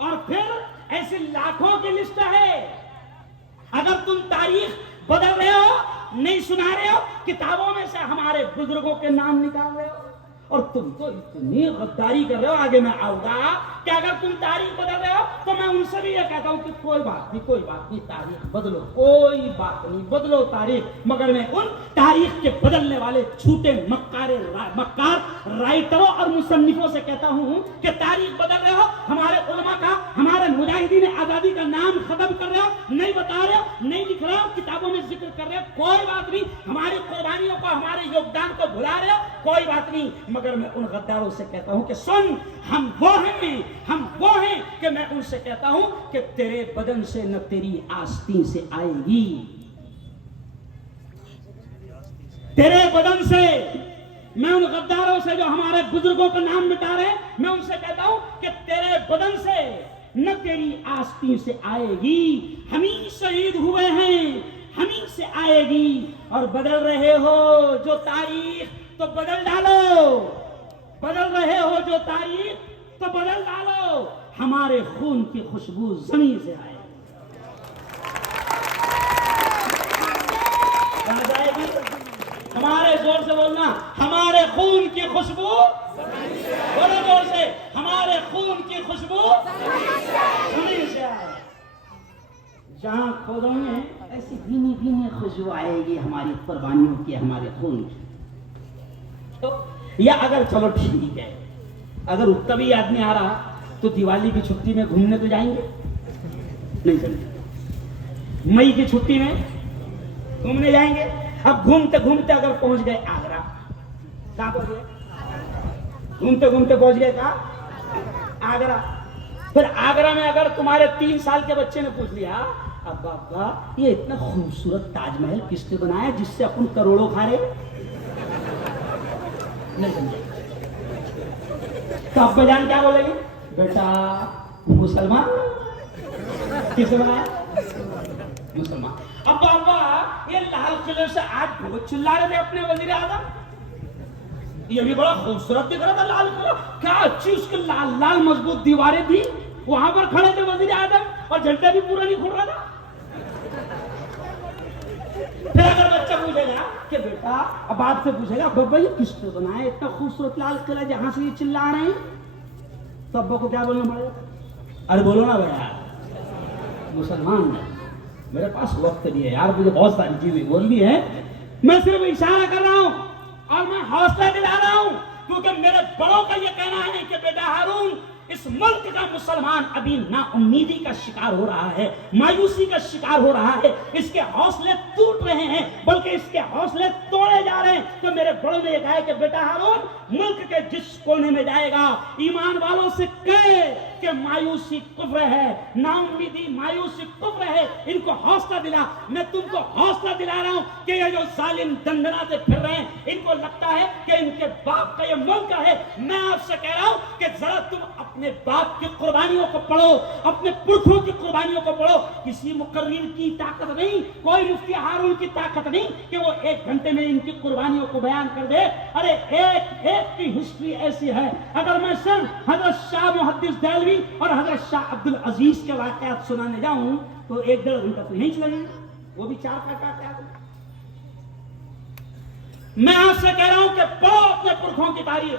और फिर ऐसी लाखों की लिस्ट है। अगर तुम तारीख बदल रहे हो, नहीं सुना रहे हो, किताबों में से हमारे बुजुर्गों के नाम निकाल रहे हो, और तुम तो इतनी गद्दारी कर रहे हो, आगे मैं आऊंगा कि अगर तुम तारीख बदल रहे हो तो मैं उनसे भी ये कहता हूं कि कोई बात नहीं, कोई बात नहीं, तारीख बदलो, कोई बात नहीं, बदलो तारीख। मगर मैं उन तारीख के बदलने वाले झूठे मक्कार राइटरों और मुसन्निफों से कहता हूं कि तारीख बदल रहे हो, हमारे उलमा का, हमारे मुजाहिदीन आजादी का नाम खत्म कर रहे हो, नहीं बता रहे हो, नहीं लिख रहे हो, किताबों में जिक्र कर रहे हो, कोई बात नहीं। हमारी कुर्बानियों को, हमारे योगदान को भुला रहे हो, कोई बात नहीं। मगर मैं उन गद्दारों से कहता हूं कि सुन, हम वो हैं कि मैं उनसे कहता हूं कि तेरे बदन से न तेरी आस्तीन से आएगी, तेरे बदन से। मैं उन गद्दारों से जो हमारे बुजुर्गों का नाम मिटा रहे हैं, मैं उनसे कहता हूं कि तेरे बदन से न तेरी आस्तीन से आएगी। हम ही शहीद हुए हैं, हम ही से आएगी। और बदल रहे हो जो तारीख, तो बदल डालो, बदल रहे हो जो तारीख, तो बदल डालो। हमारे खून की खुशबू जमीन से आए, कहां जाएगी? हमारे जोर से बोलना, हमारे खून की खुशबू, बोलो जोर से, हमारे खून की खुशबू जमीन से आए। जहां खोदोगे ऐसी भीनी भीनी खुशबू आएगी हमारी कुर्बानियों की, हमारे खून की। तो या अगर चलो ठीक है, अगर उतना भी आदमी आ रहा तो दिवाली की छुट्टी में घूमने तो जाएंगे? नहीं चलेंगे। मई की छुट्टी में घूमने जाएंगे। अब घूमते घूमते अगर पहुंच गए आगरा, कहां पहुंच गए? घूमते घूमते पहुंच गए कहा आगरा। फिर आगरा में अगर तुम्हारे 3 साल के बच्चे ने पूछ लिया अब्बा अब्बा ये इतना खूबसूरत ताजमहल किसने बनाया जिससे अपन करोड़ों खा रहे, नहीं समझे तो अब्बा जान क्या बोलेंगे, बेटा मुसलमान। किसने बनाया, मुसलमान। अब्बा अब्बा ये लाल किले से आज बहुत चिल्ला रहे थे अपने वजीर आजम, ये भी बड़ा खूबसूरत दिख रहा था लाल किला, क्या अच्छी उसकी लाल लाल मजबूत दीवारें थी, वहां पर खड़े थे वजीर आजम और झंडा भी पूरा नहीं खुल रहा था। फिर अगर बच्चा पूछेगा कि बेटा, अब आपसे पूछेगा बाबा ये किसने बनाया इतना खूबसूरत लाल किला जहां से ये चिल्ला रहे हैं, तो अब्बा को क्या बोलना पड़ेगा, अरे बोलो ना भैया मुसलमान है, मेरे पास वक्त नहीं है यार, मुझे बहुत सारी चीजें बोलनी है, मैं सिर्फ इशारा कर रहा हूं और मैं हौसला दिला रहा हूं, क्योंकि मेरे बड़ों का यह कहना है कि बेटा हारून इस मुल्क का मुसलमान अभी नाउम्मीदी का शिकार हो रहा है, मायूसी का शिकार हो रहा है, इसके हौसले टूट रहे हैं, बल्कि इसके हौसले तोड़े जा रहे हैं। तो मेरे बड़ों ने कहा है कि बेटा हारून मुल्क के जिस कोने में जाएगा ईमान वालों से कहे कि मायूसी कुफ्र है, नाउम्मीदी मायूसी कुफ्र है, इनको हौसला दिला। मैं तुमको हौसला दिला रहा हूं कि ये जो जालिम दंडनाते फिर रहे हैं इनको लगता है कि इनके बाप का ये मुल्क है। मैं आपसे कह रहा हूं कि जरा तुम अपने बाप की कुर्बानियों को पढ़ो, अपने पुरखों की कुर्बानियों को पढ़ो। किसी मुकर्रिर की ताकत नहीं, कोई मुफ्ती हारून की ताकत नहीं कि वो 1 घंटे में इनकी कुर्बानियों को बयान कर दे। अरे एक एक की हिस्ट्री ऐसी है, अगर मैं सिर्फ हजरत शाह मुहद्दिस देलवी और हजरत शाह अब्दुल अजीज के वाकयात सुनाने जाऊं तो 1-1.5 घंटा तो यहीं लगेगा, वो भी 4 वाकयात। मैं आपसे कह रहा हूं कि पढ़ो अपने पुरखों की तारीख,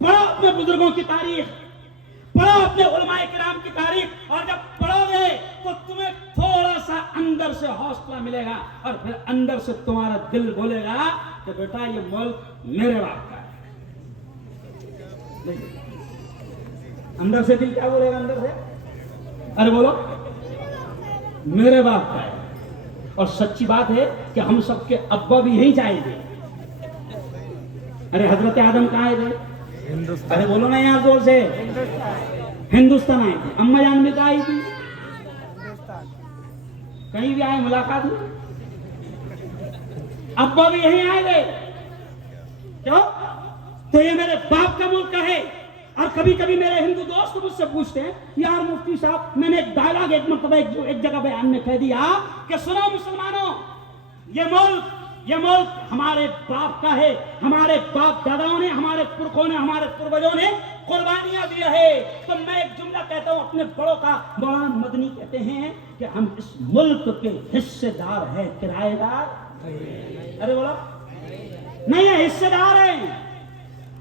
पढ़ो अपने बुजुर्गों की तारीख, पढ़ो अपने उलमाए किराम की तारीख, और जब पढ़ोगे तो तुम्हें थोड़ा सा अंदर से हौसला मिलेगा और फिर अंदर से तुम्हारा दिल बोलेगा कि बेटा ये मुल्क मेरे बाप का है। अंदर से दिल क्या बोलेगा, अंदर से अरे बोलो मेरे बाप का है। और सच्ची बात है कि हम सबके अब्बा भी यही चाहेंगे। अरे हजरत आदम कहाँ आए थे, अरे बोलो ना यार जोर से, हिंदुस्तान आए थे। अम्मा जान में कहा आई थी, कहीं भी आए मुलाकात हुई, अब्बा भी यहीं आए थे। क्यों, तो ये मेरे बाप का मुल्क है। और कभी कभी मेरे हिंदू दोस्त मुझसे पूछते हैं यार मुफ्ती साहब, मैंने एक डायलॉग एक मरतबा एक जगह बयान में कह दिया कि सुनो मुसलमानों, ये मुल्क हमारे बाप का है, हमारे बाप दादाओं ने, हमारे पुरखों ने, हमारे पूर्वजों ने कुर्बानियां दी है। तो मैं एक जुमला कहता हूं अपने बड़ों का, मौलाना मदनी कहते हैं कि हम इस मुल्क के हिस्सेदार है, किराएदार। अरे बोलो नहीं है, हिस्सेदार है।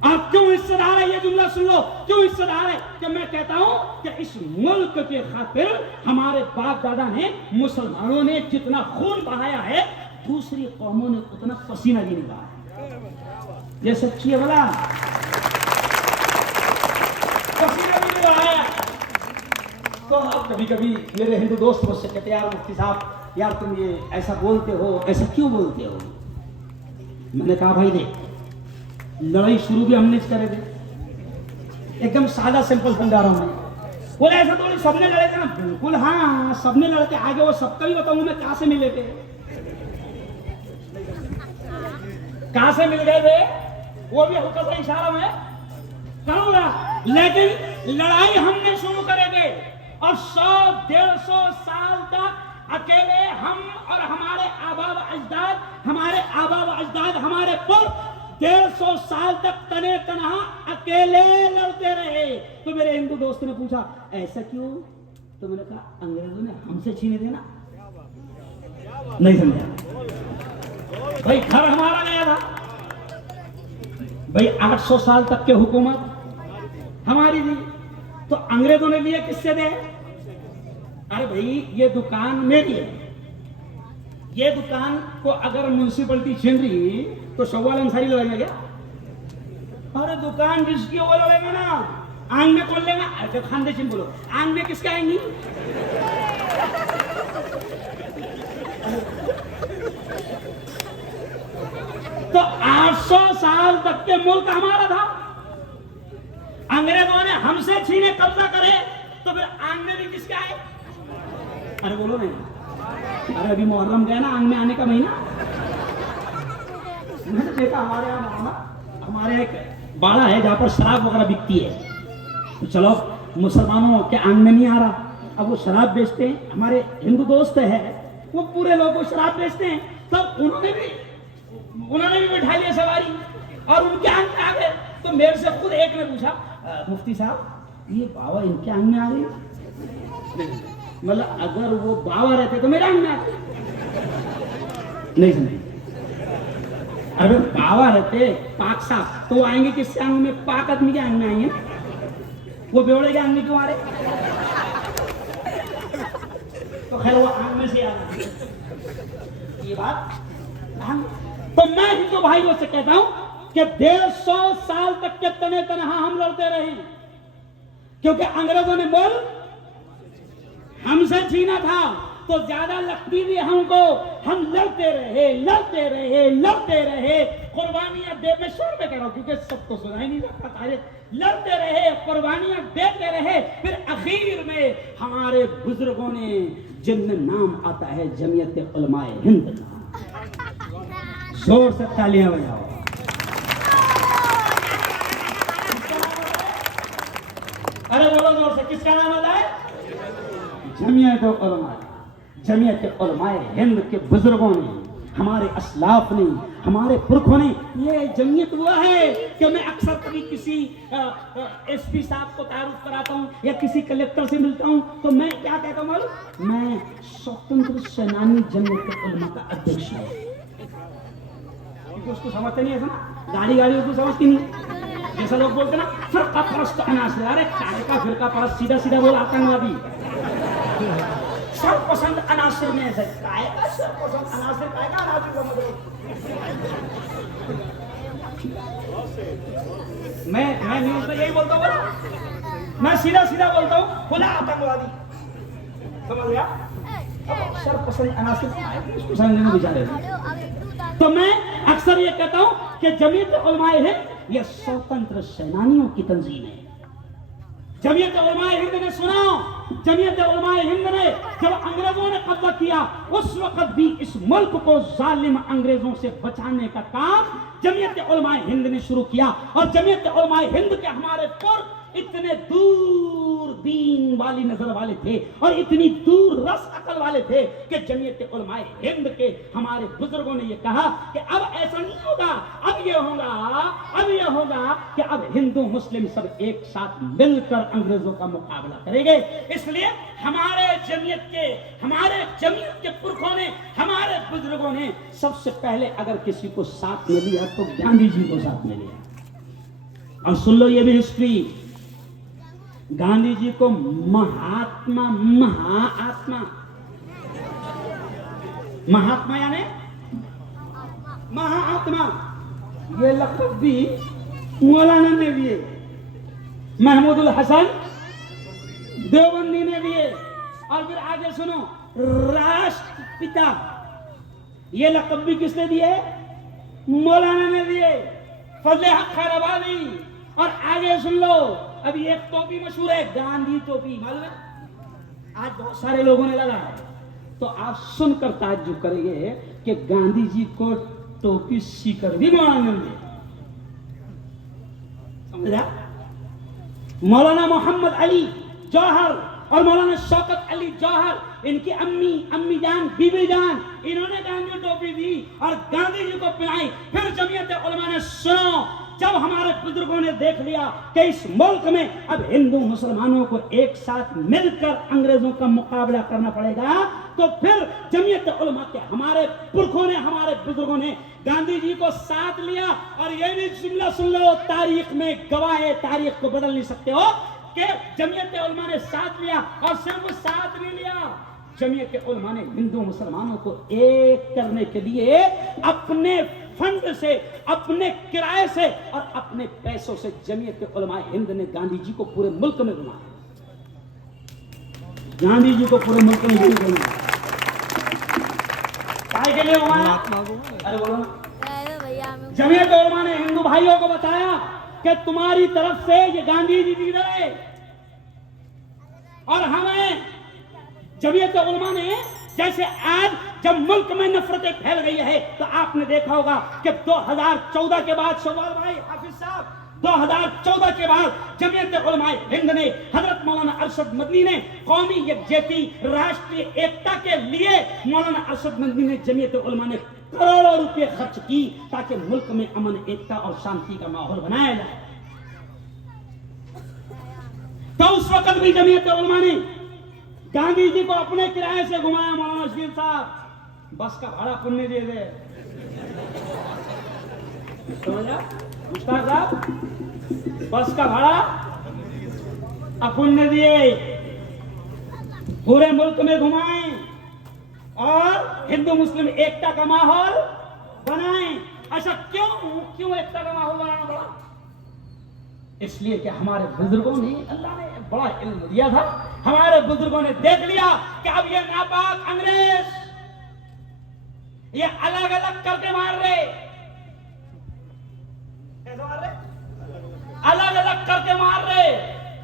आप क्यों हिस्सेदार है, ये जुमला सुन लो, क्यों हिस्सेदार है कि मैं कहता हूं कि इस मुल्क के खातिर हमारे बाप दादा ने, मुसलमानों ने जितना खून बहाया है दूसरी कौमों ने उतना पसीना भी नहीं बहाया। ये सच्ची है बोला, पसीना भी नहीं बहाया। तो अब कभी कभी मेरे हिंदू दोस्त मुझसे कहते यार मुफ्ती साहब यार तुम ये ऐसा बोलते हो, ऐसा क्यों बोलते हो। मैंने कहा भाई देख, लड़ाई शुरू भी हमने करे थे, एकदम सादा सिंपल समझा रहा हूं मैं। बोले ऐसा तो सबने लड़े थे ना, बिल्कुल हाँ सबने लड़ते, आगे वो सबका भी बताऊं मैं कहां से मिले थे, कहां से मिल गए थे, वो भी हल्का सा इशारा में करूंगा। लेकिन लड़ाई हमने शुरू करे थे और 100-150 साल तक अकेले हम और हमारे आबा अजदाद, हमारे पुरख 150 साल तक तने तनहा अकेले लड़ते रहे। तो मेरे हिंदू दोस्त ने पूछा ऐसा क्यों, तो मैंने कहा अंग्रेजों ने हमसे छीने थे ना। नहीं समझा भाई, घर हमारा गया था भाई, 800 साल तक के हुकूमत हमारी थी, तो अंग्रेजों ने लिए किससे दे। अरे भाई ये दुकान मेरी है, ये दुकान को अगर म्युनिसिपलिटी छीन रही तो शव्वाल अंसारी लड़ेंगे क्या। अरे दुकान जिसकी वो लड़ेंगे ना, आंग में कौन लेगा, अच्छा खानदेशी बोलो, आंग में किसके आएंगी। तो 800 साल तक के मुल्क हमारा था। अंग्रेजों ने हमसे छीने, कब्जा करे, तो फिर आंग में भी किसके आए? अरे बोलो नहीं। अरे अभी मुहर्रम गया ना, आंग में आने का महीना। मैंने देखा हमारे यहाँ, हमारे यहाँ एक बाड़ा है जहाँ पर शराब वगैरह बिकती है। तो चलो मुसलमानों के आंग में नहीं आ रहा, अब वो शराब बेचते हैं। हमारे हिंदू दोस्त है, वो पूरे लोग को शराब बेचते हैं, तब उन्होंने भी बिठा लिया सवारी और उनके आंग में आ गए। तो मेरे से खुद एक ने पूछा, मुफ्ती साहब ये बाबा इनके आंग में आ रही है? मतलब अगर वो बाबा रहते तो मेरे आंग में आते। नहीं समझे? अगर बाबा रहते पाक साहब तो आएंगे किससे आंग में? पाक आदमी के आंग में आएंगे। वो बेवड़े के आंग में क्यों आ रहे? तो खैर वो आंग में से आ रहा। ये बात तो मैं हिंदू भाइयों से कहता हूं कि 150 साल तक के तने तनहा हम लड़ते रहे, क्योंकि अंग्रेजों ने मुल्क हमसे छीना था। तो ज्यादा लगती थी हमको, हम लड़ते रहे, कुर्बानियां दे, मैं शोर में कह रहा हूं क्योंकि सबको सुनाई नहीं सकता। सारे लड़ते रहे, कुर्बानियां देते रहे, फिर आखिर में हमारे बुजुर्गों ने, जिनमें नाम आता है जमीयत उलमाए हिंद का, जोर से तालियां बजाओ। अरे बोलो जोर से, किसका नाम आता है? जमीयत उलमाए हिंद के बुजुर्गों ने, हमारे असलाफ ने, हमारे पुरखों ने ये जमीयत हुआ है कि मैं अक्सर कभी किसी एसपी साहब को तारुफ कराता हूँ या किसी कलेक्टर से मिलता हूँ, तो मैं क्या कहता हूँ मालूम? मैं स्वतंत्र सेनानी जमीयत उलमा का अध्यक्ष हूँ। क्योंकि उसको समझते नहीं है ना, गाड़ी उसको समझती नहीं। जैसा लोग बोलते ना फिरका परस्त अनासर, अरे काय का फिरका परस्त? सीधा सीधा बोल आतंकवादी। सरपसंद अनासर में है, काय का सरपसंद अनासर, काय का अनासर का मतलब? मैं न्यूज में यही बोलता हूँ, मैं सीधा सीधा बोलता हूँ, खुला आतंकवादी। समझ गया? सरपसंद अनासर इसको समझने में बेचारे। तो मैं अक्सर ये कहता हूँ कि जमीयत उलमाए हिंद ये स्वतंत्र सेनानियों की तंजीम है। जमीयत उलमाए हिंद ने सुना, जमीयत उलमाए हिंद ने जब अंग्रेजों ने कब्जा किया, उस वक्त भी इस मुल्क को जालिम अंग्रेजों से बचाने का काम जमीयत उलमाए हिंद ने शुरू किया। और जमीयत उलमाए हिंद के हमारे पुरख इतने दूरबीन वाली नजर वाले थे और इतनी दूर रस अकल वाले थे कि जमीयत उलमाए हिंद के हमारे बुजुर्गों ने ये कहा कि अब ऐसा नहीं होगा, अब ये होगा कि अब हिंदू मुस्लिम सब एक साथ मिलकर अंग्रेजों का मुकाबला करेंगे। इसलिए हमारे जमीयत के पुरखों ने, हमारे बुजुर्गों ने सबसे पहले अगर किसी को साथ में लिया तो गांधी जी को साथ में लिया। और सुन लो ये भी हिस्ट्री, गांधी जी को महात्मा यानी महाआत्मा ये लक़ब भी मौलाना ने दिए, महमूदुल हसन देवबंदी ने दिए। और फिर आगे सुनो, राष्ट्रपिता ये लक़ब भी किसने दिए? मौलाना ने दिए, फजले हक खैराबादी। और आगे सुन लो, अभी एक टोपी मशहूर है, गांधी टोपी, मालूम है? आज बहुत सारे लोगों ने लगा है, तो आप सुनकर ताज्जुब करेंगे कि गांधी जी को टोपी सीकर भी मौलाना ने, समझा? मौलाना मोहम्मद अली जौहर और मौलाना शौकत अली जौहर, इनकी अम्मी जान, बीबी जान, इन्होंने गांधी टोपी दी और गांधी जी को पहनाई। फिर जमीयत उलमा ने सुनो, जब हमारे बुजुर्गों ने देख लिया कि इस मुल्क में अब हिंदू मुसलमानों को एक साथ मिलकर अंग्रेजों का मुकाबला करना पड़ेगा, तो फिर जमीयत उलमा के हमारे पुरखों ने, हमारे बुजुर्गों ने गांधी जी को साथ लिया। और ये भी जुमला सुन लो, तारीख में गवाह है, तारीख को बदल नहीं सकते हो, कि जमीयत उलमा ने साथ लिया। और सिर्फ साथ नहीं लिया, जमीयत उलमा ने हिंदू मुसलमानों को एक करने के लिए अपने फंड से, अपने किराए से और अपने पैसों से जमीयत उलमा हिंद ने गांधी जी को पूरे मुल्क में घुमाया। गांधी जी को पूरे मुल्क में घुमाया के लिए घुमाया? अरे बोलो ना, जमीयत उलमा ने हिंदू भाइयों को बताया कि तुम्हारी तरफ से ये गांधी जी लीडर है, और हमें जमीयत उलमा ने, जैसे आज जब मुल्क में नफरतें फैल गई है, तो आपने देखा होगा कि 2014 के बाद, शवाल भाई, हाफिज साहब, 2014 के बाद जमीयत उलमा हिंद ने, हजरत मौलाना अरशद मदनी ने कौमी यकजहती, राष्ट्रीय एकता के लिए मौलाना अरशद मदनी ने, जमीयत उलमा ने करोड़ों रुपए खर्च की ताकि मुल्क में अमन, एकता और शांति का माहौल बनाया जाए। तो उस वक्त भी जमीयत उलमा ने गांधी जी को अपने किराए से घुमाया। मौलाना शकील साहब बस का भाड़ा पुण्य दे दे, समझा मुश्ताक साहब, बस का भाड़ा अपुण्य दिए, पूरे मुल्क में घुमाए और हिंदू मुस्लिम एकता का माहौल बनाए। अच्छा क्यों एकता का माहौल बनाना पड़ा? इसलिए कि हमारे बुजुर्गों ने, अल्लाह ने बड़ा इल्म दिया था, हमारे बुजुर्गों ने देख लिया कि अब ये नापाक अंग्रेज ये अलग अलग करके मार रहे, कैसे मार रहे? अलग अलग करके मार रहे,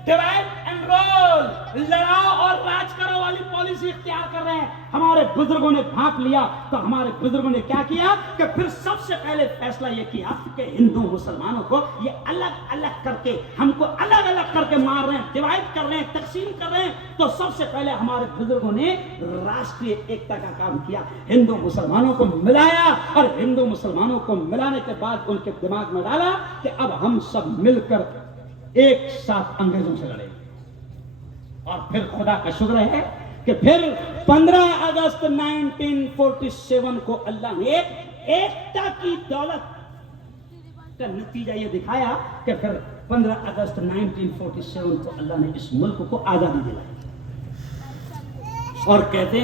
डिवाइड एंड रोल, लड़ाओ और राज करो वाली पॉलिसी इख्तियार कर रहे हैं। हमारे बुजुर्गों ने भांप लिया, तो हमारे बुजुर्गों ने क्या किया कि फिर सबसे पहले फैसला यह किया कि हिंदू मुसलमानों को ये अलग अलग करके, हमको अलग अलग करके मार रहे हैं, डिवाइड कर रहे हैं, तकसीम कर रहे हैं। तो सबसे पहले हमारे बुजुर्गों ने राष्ट्रीय एकता का काम किया, हिंदू मुसलमानों को मिलाया, और हिंदू मुसलमानों को मिलाने के बाद उनके दिमाग में डाला कि अब हम सब मिलकर एक साथ अंग्रेजों से लड़ेंगे। और फिर खुदा का शुक्र है कि फिर 15 अगस्त 1947 को अल्लाह ने एकता की दौलत का नतीजा यह दिखाया कि फिर 15 अगस्त 1947 को अल्लाह ने इस मुल्क को आजादी दिलाई। और कहते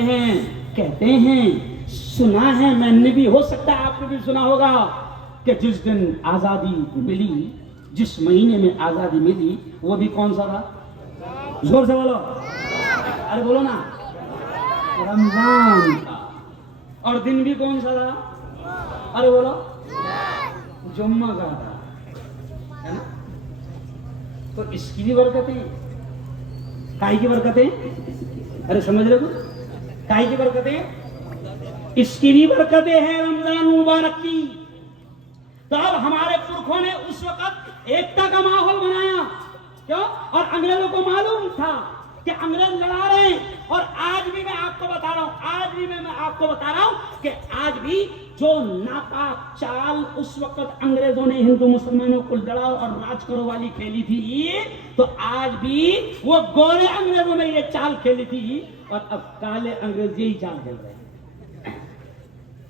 हैं सुना है, मैंने भी, हो सकता है आपने भी सुना होगा कि जिस दिन आजादी मिली, जिस महीने में आजादी मिली, वो भी कौन सा था? जोर से बोलो, अरे बोलो ना, रमजान था। और दिन भी कौन सा था? अरे बोलो, जुम्मा का था, है ना? तो इसकी भी बरकतें, काई की बरकतें, अरे समझ रहे हो, काई की बरकतें, इसकी भी बरकतें हैं रमजान मुबारक की। तो अब हमारे पुरखों ने उस वक्त एकता का माहौल बनाया, क्यों? और अंग्रेजों को मालूम था कि अंग्रेज लड़ा रहे हैं। और आज भी मैं आपको बता रहा हूं, कि आज भी जो नापाक चाल उस वक्त अंग्रेजों ने हिंदू मुसलमानों को लड़ाओ और राज करो वाली खेली थी, तो आज भी वो गोरे अंग्रेजों ने ये चाल खेली थी, और अब काले अंग्रेज यही चाल खेल रहे हैं।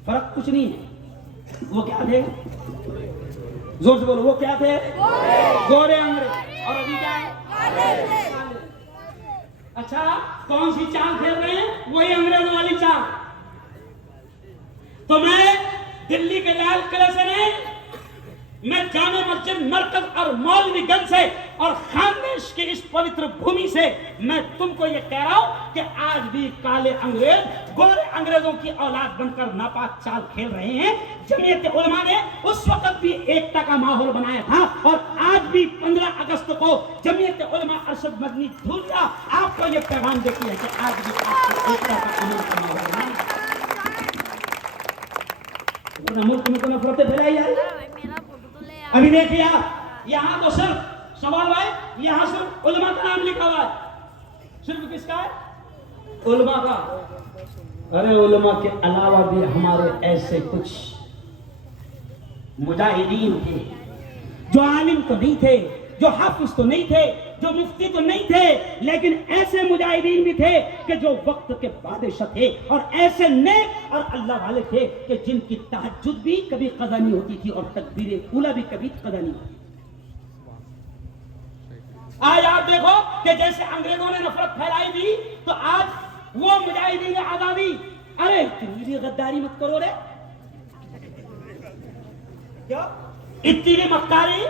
फर्क कुछ नहीं है। वो क्या थे? जोर से बोलो, वो क्या थे? गोरे अंग्रेज। और अभी क्या है? अच्छा, कौन सी चाल खेल रहे हैं? वही अंग्रेजों वाली चाल। तो मैं दिल्ली के लाल किले से नहीं, मैं जामे मस्जिद मरकज और मौलवीगंज से और खानदेश की इस पवित्र भूमि से मैं तुमको ये कह रहा हूं कि आज भी काले अंग्रेज गोरे अंग्रेजों की औलाद बनकर नापाक चाल खेल रहे हैं। जमीयत उलमा ने उस वक्त भी एकता का माहौल बनाया था, और आज भी 15 अगस्त को जमीयत उलमा अरशद मदनी धूलिया आपको ये पैगाम देती है कि आज भी आपको एकता का अमल का माहौल बनाया। मुल्क में तो नफरतें फैलाई जा रही है। अभी देखिए यहाँ तो सिर्फ सवाल भाई, यहाँ सिर्फ उलमा का नाम लिखा हुआ है। सिर्फ किसका है? उलमा का। अरे उलमा के अलावा भी हमारे ऐसे कुछ मुजाहिदीन थे जो आलिम तो नहीं थे, जो हाफिज तो नहीं थे, जो मुफ्ती तो नहीं थे, लेकिन ऐसे मुजाहिदीन भी थे कि जो वक्त के बादशाह थे, और ऐसे नेक और अल्लाह वाले थे कि जिनकी तहज्जुद भी कभी कज़ा नहीं होती थी और तकबीर ऊला भी कभी कज़ा नहीं होती। आज आप देखो कि जैसे अंग्रेजों ने नफरत फैलाई थी, तो आज वो मुजाहिदीन आजादी, अरे इतनी भी गद्दारी मत करो रे, क्या इतनी भी मक्कारी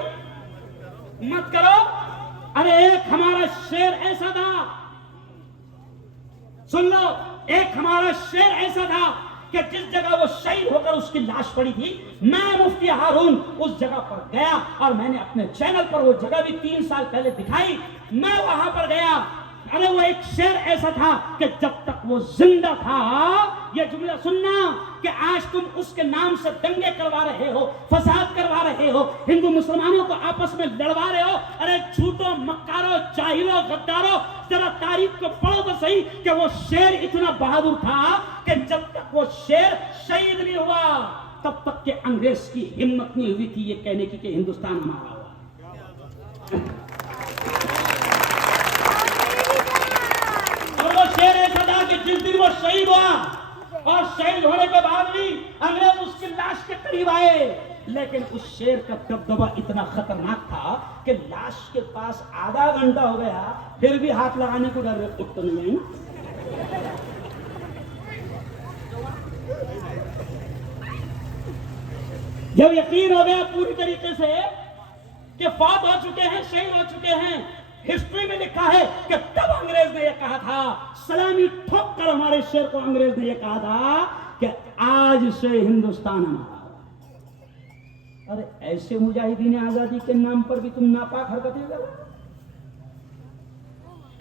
मत करो। अरे एक हमारा शेर ऐसा था, सुन लो, एक हमारा शेर ऐसा था कि जिस जगह वो शहीद होकर उसकी लाश पड़ी थी, मैं मुफ्ती हारून उस जगह पर गया और मैंने अपने चैनल पर वो जगह भी 3 साल पहले दिखाई। मैं वहां पर गया। अरे वो एक शेर ऐसा था कि जब तक वो जिंदा था, ये जुमला सुनना कि आज तुम उसके नाम से दंगे करवा रहे हो, फसाद करवा रहे हो, हिंदू मुसलमानों को आपस में लड़वा रहे हो। अरे झूठो, मक्कारो, जाहिलो, गद्दारो, जरा तारीख को पढ़ो तो सही कि वो शेर इतना बहादुर था कि जब तक वो शेर शहीद नहीं हुआ तब तक के अंग्रेज की हिम्मत नहीं हुई थी ये कहने की कि हिंदुस्तान हमारा हुआ। और वो शेर ऐसा था कि जिस दिन वो शहीद हुआ और शहीद होने के बाद भी अंग्रेज उसकी लाश के करीब आए, लेकिन उस शेर का दबदबा इतना खतरनाक था कि लाश के पास आधा घंटा हो गया फिर भी हाथ लगाने को डर रहे, उठ तो नहीं आई ना। जब यकीन हो गया पूरी तरीके से कि फौत हो चुके हैं, शहीद हो चुके हैं, हिस्ट्री में लिखा है कि तब अंग्रेज ने यह कहा था, सलामी ठोक कर हमारे शेर को अंग्रेज ने यह कहा था कि आज से हिंदुस्तान हमारा। अरे ऐसे मुजाहिदीन आजादी के नाम पर भी तुम नापाक हरकतें कर रहे हो,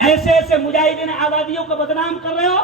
ऐसे ऐसे मुजाहिदीन आजादियों को बदनाम कर रहे हो।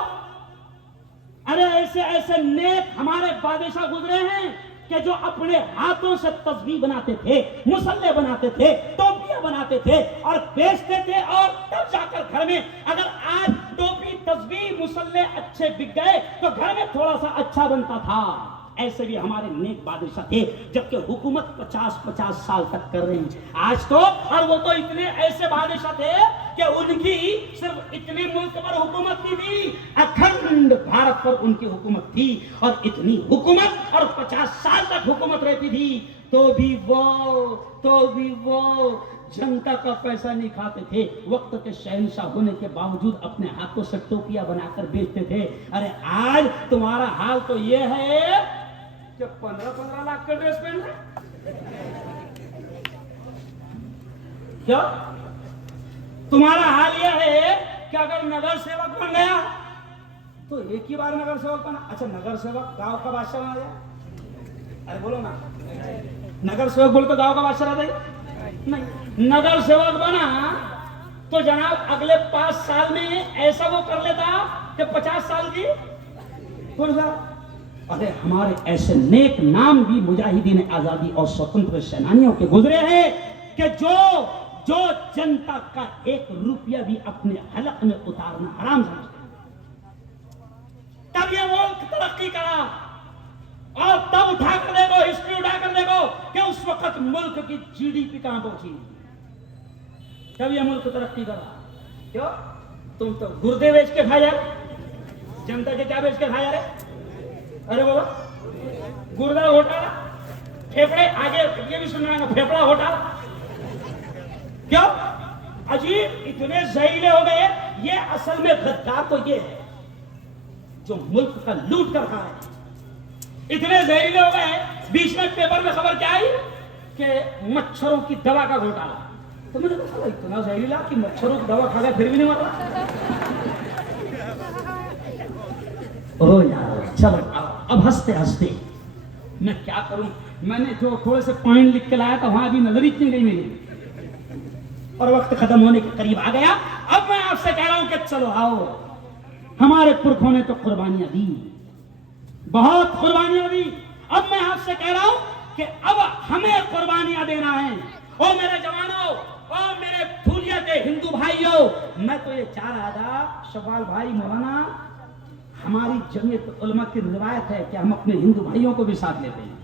अरे ऐसे ऐसे नेक हमारे बादशाह गुजरे हैं कि जो अपने हाथों से तस्बीह बनाते थे, मुसल्ले बनाते थे, टोपियां बनाते थे और बेचते थे, और तब जाकर घर में अगर आज टोपी, तस्बीह, मुसल्ले अच्छे बिक गए तो घर में थोड़ा सा अच्छा बनता था। ऐसे भी हमारे नेक बादशाह थे, जबकि हुकूमत 50-50 साल तक कर रहे हैं आज तो। और वो तो इतने ऐसे बादशाह थे कि उनकी सिर्फ इतने मुल्क पर हुकूमत नहीं थी, अखंड भारत पर उनकी हुकूमत थी। और इतनी हुकूमत और 50 साल तक हुकूमत रहती थी तो भी वो जनता का पैसा नहीं खाते थे। वक्त के शहंशाह होने के बावजूद अपने हाथों से टोपियां बनाकर बेचते थे। अरे आज तुम्हारा हाल तो ये है कि 15-15 लाख का ड्रेस पहन रहे। क्या तुम्हारा हाल यह है कि अगर नगर सेवक बन गया तो एक ही बार नगर सेवक बना। अच्छा, नगर सेवक गांव का बादशाह बना गया। अरे बोलो ना, नगर सेवक बोल तो गांव का बादशाह रहता नहीं। नगर सेवक बना तो जनाब अगले 5 साल में ऐसा वो कर लेता कि 50 साल की पुरजा। अरे हमारे ऐसे नेक नाम भी मुजाहिदीन आजादी और स्वतंत्र सेनानियों के गुजरे हैं कि जो जनता का 1 रुपया भी अपने हलक में उतारना हराम समझते, तब ये मुल्क तरक्की करा। और तब उठाकर देखो, हिस्ट्री उठाकर देखो कि उस वक्त मुल्क की जीडीपी कहां पहुंची, तब ये मुल्क तरक्की करा। क्यों? तुम तो गुर्दे बेच के खा जा रहे, जनता के क्या बेच के खा जा रहे? अरे बाबा, गुर्दा घोटाला, फेफड़े, आगे ये भी सुनना है, फेफड़ा घोटाला। क्यों? अजीब, इतने जहीले हो गए। ये असल में गद्दार तो ये है जो मुल्क का लूट कर खा है। इतने जहरीले हो गए, बीच में पेपर में खबर क्या आई कि मच्छरों की दवा का घोटाला। तो मैंने कहा इतना जहरीला कि मच्छरों की दवा खा गया फिर भी नहीं मर रहा। ओ यार चलो, अब हंसते हंसते मैं क्या करूं, मैंने जो थोड़े से पॉइंट लिख के लाया था वहां भी नजर इतनी गई मेरी, और वक्त खत्म होने के करीब आ गया। अब मैं आपसे कह रहा हूं कि चलो आओ, हमारे पुरखों ने तो कुर्बानियां दी, बहुत कुर्बानियां दी। अब मैं आपसे कह रहा हूं कि अब हमें कुर्बानियां देना है। ओ मेरे जवानों, ओ मेरे धूलिया के हिंदू भाइयों, मैं तो ये चाह रहा था शवाल भाई, मौलाना, हमारी जमीयत उलमा की रिवायत है कि हम अपने हिंदू भाइयों को भी साथ लेते हैं।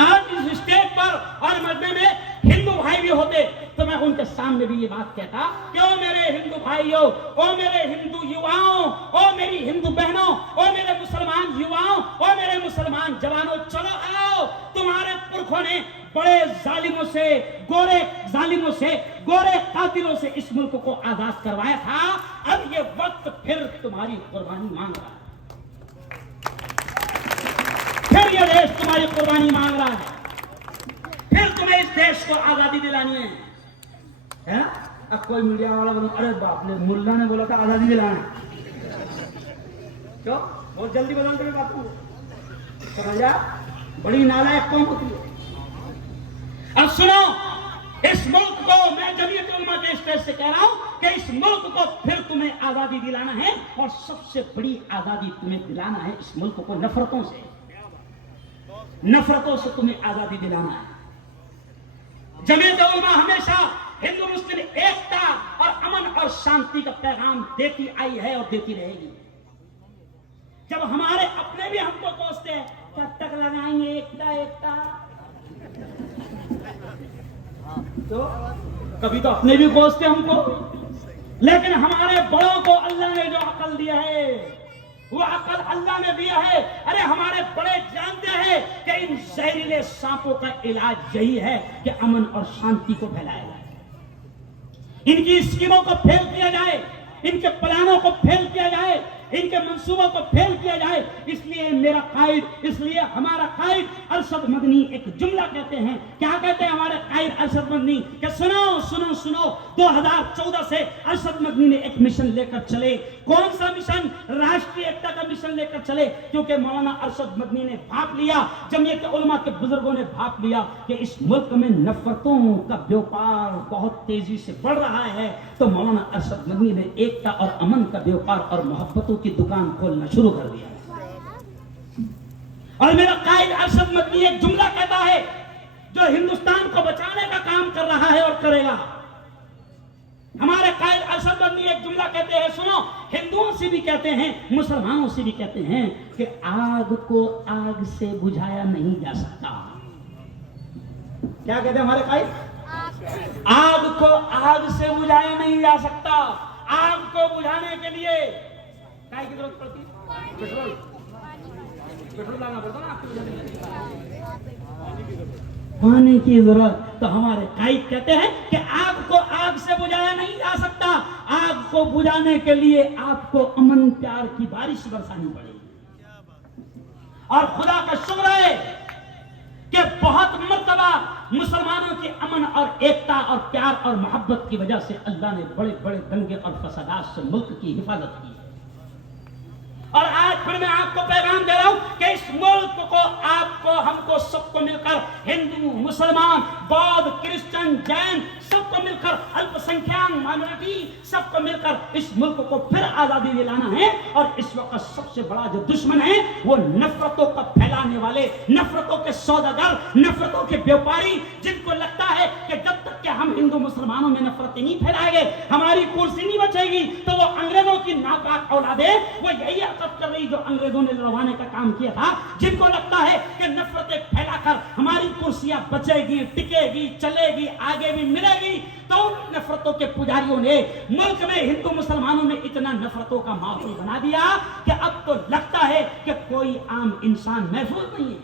आज इस स्टेज पर और मजमे में हिंदू भाई भी होते तो मैं उनके सामने भी ये बात कहता कि ओ मेरे हिंदू भाइयों, ओ मेरे हिंदू युवाओं, ओ मेरी हिंदू बहनों, ओ मेरे मुसलमान युवाओं, ओ मेरे मुसलमान जवानों, चलो आओ। तुम्हारे पुरखों ने बड़े जालिमों से, गोरे कातिलों से इस मुल्क को आजाद करवाया था। अब ये वक्त फिर तुम्हारी कुर्बानी मांग रहा है, फिर ये देश तुम्हारी कुर्बानी मांग रहा है, फिर तुम्हें इस देश को आजादी दिलानी है ना? अब कोई मीडिया वाला बोला, अरे बाप रे, मुल्ला ने बोला था आजादी दिलाना, क्यों? बहुत जल्दी बदलते हुए बात को समझा? बड़ी नालायक कौन होती है। अब सुनो, इस मुल्क को मैं जमीयत उलमा के स्टेज से कह रहा हूं कि इस मुल्क को फिर तुम्हें आजादी दिलाना है, और सबसे बड़ी आजादी तुम्हें दिलाना है इस मुल्क को नफरतों से। नफरतों से तुम्हें आजादी दिलाना है। जमीयत उलमा हमेशा हिंदू मुस्लिम एकता और अमन और शांति का पैगाम देती आई है और देती रहेगी। जब हमारे अपने भी हमको कोसते हैं, कब तक लगाएंगे एकता एकता, तो कभी तो अपने भी कोसते हमको। लेकिन हमारे बड़ों को अल्लाह ने जो अकल दिया है, वो अकल अल्लाह ने दिया है। अरे हमारे बड़े जानते हैं कि इन जहरीले सांपों का इलाज यही है कि अमन और शांति को फैलाया जाए, इनकी स्कीमों को फेल किया जाए, इनके प्लानों को फेल किया जाए, इनके मंसूबों को फेल किया जाए। इसलिए मेरा कायद, इसलिए हमारा कायद अरशद मदनी एक जुमला कहते हैं। क्या कहते हैं हमारे कायद अरशद मदनी? कि सुनो सुनो सुनो, 2014 से अरशद मदनी ने एक मिशन लेकर चले। कौन सा मिशन? राष्ट्रीय एकता का मिशन लेकर चले। क्योंकि मौलाना अरशद मदनी ने भाप लिया, जमीयत उलमा के बुजुर्गों ने भाप लिया कि इस मुल्क में नफरतों का व्यापार बहुत तेजी से बढ़ रहा है। तो मौलाना अरशद मदनी ने एकता और अमन का व्यापार और मोहब्बतों की दुकान खोलना शुरू कर दिया। और मेरा कायद अरशद मदनी एक जुमला कहता है जो हिंदुस्तान को बचाने का काम कर रहा है और करेगा। हमारे कायद अरशद मदनी एक जुमला कहते हैं, सुनो, हिंदुओं से भी कहते हैं, मुसलमानों से भी कहते हैं कि आग को आग से बुझाया नहीं जा सकता। क्या कहते हैं हमारे कायद? आग को आग से बुझाया नहीं जा सकता। आग को बुझाने के लिए काय की जरूरत पड़ती है? पेट्रोल। पेट्रोल डालना पड़ता ना आपको बुझाने के लिए, पानी की जरूरत। तो हमारे कायद कहते हैं कि आग को आग से बुझाया नहीं जा सकता। आग को बुझाने के लिए आपको अमन प्यार की बारिश बरसानी पड़ेगी। और खुदा का शुक्र है कि बहुत मर्तबा मुसलमानों के अमन और एकता और प्यार और मोहब्बत की वजह से अल्लाह ने बड़े बड़े दंगे और फसादात से मुल्क की हिफाजत की है। और आज फिर मैं आपको पैगाम दे रहा हूं कि इस मुल्क को, आपको, हमको, सबको मिलकर, हिंदू, मुसलमान, बौद्ध, क्रिश्चियन, जैन, सबको मिलकर, अल्पसंख्यक, माइनॉरिटी, सबको मिलकर इस मुल्क को फिर आजादी दिलाना है। और इस वक्त सबसे बड़ा जो दुश्मन है वो नफरतों का फैलाने वाले, नफरतों के सौदागर, नफरतों के व्यापारी, जिनको लगता है कि जब तक कि हम हिंदू मुसलमानों में नफरतें नहीं फैलाएंगे, हमारी कुर्सी नहीं बचेगी। तो वो अंग्रेजों की नापाक औलादे वो यही कर रही जो अंग्रेजों ने लड़वाने का काम किया था। जिनको लगता है कि नफरतें फैलाकर हमारी कुर्सियां बचेगी, टिकेगी, चलेगी, आगे भी मिलेगी, तो उन नफरतों के पुजारियों ने मुल्क में हिंदू मुसलमानों में इतना नफरतों का माहौल बना दिया कि अब तो लगता है कि कोई आम इंसान महफूज नहीं है।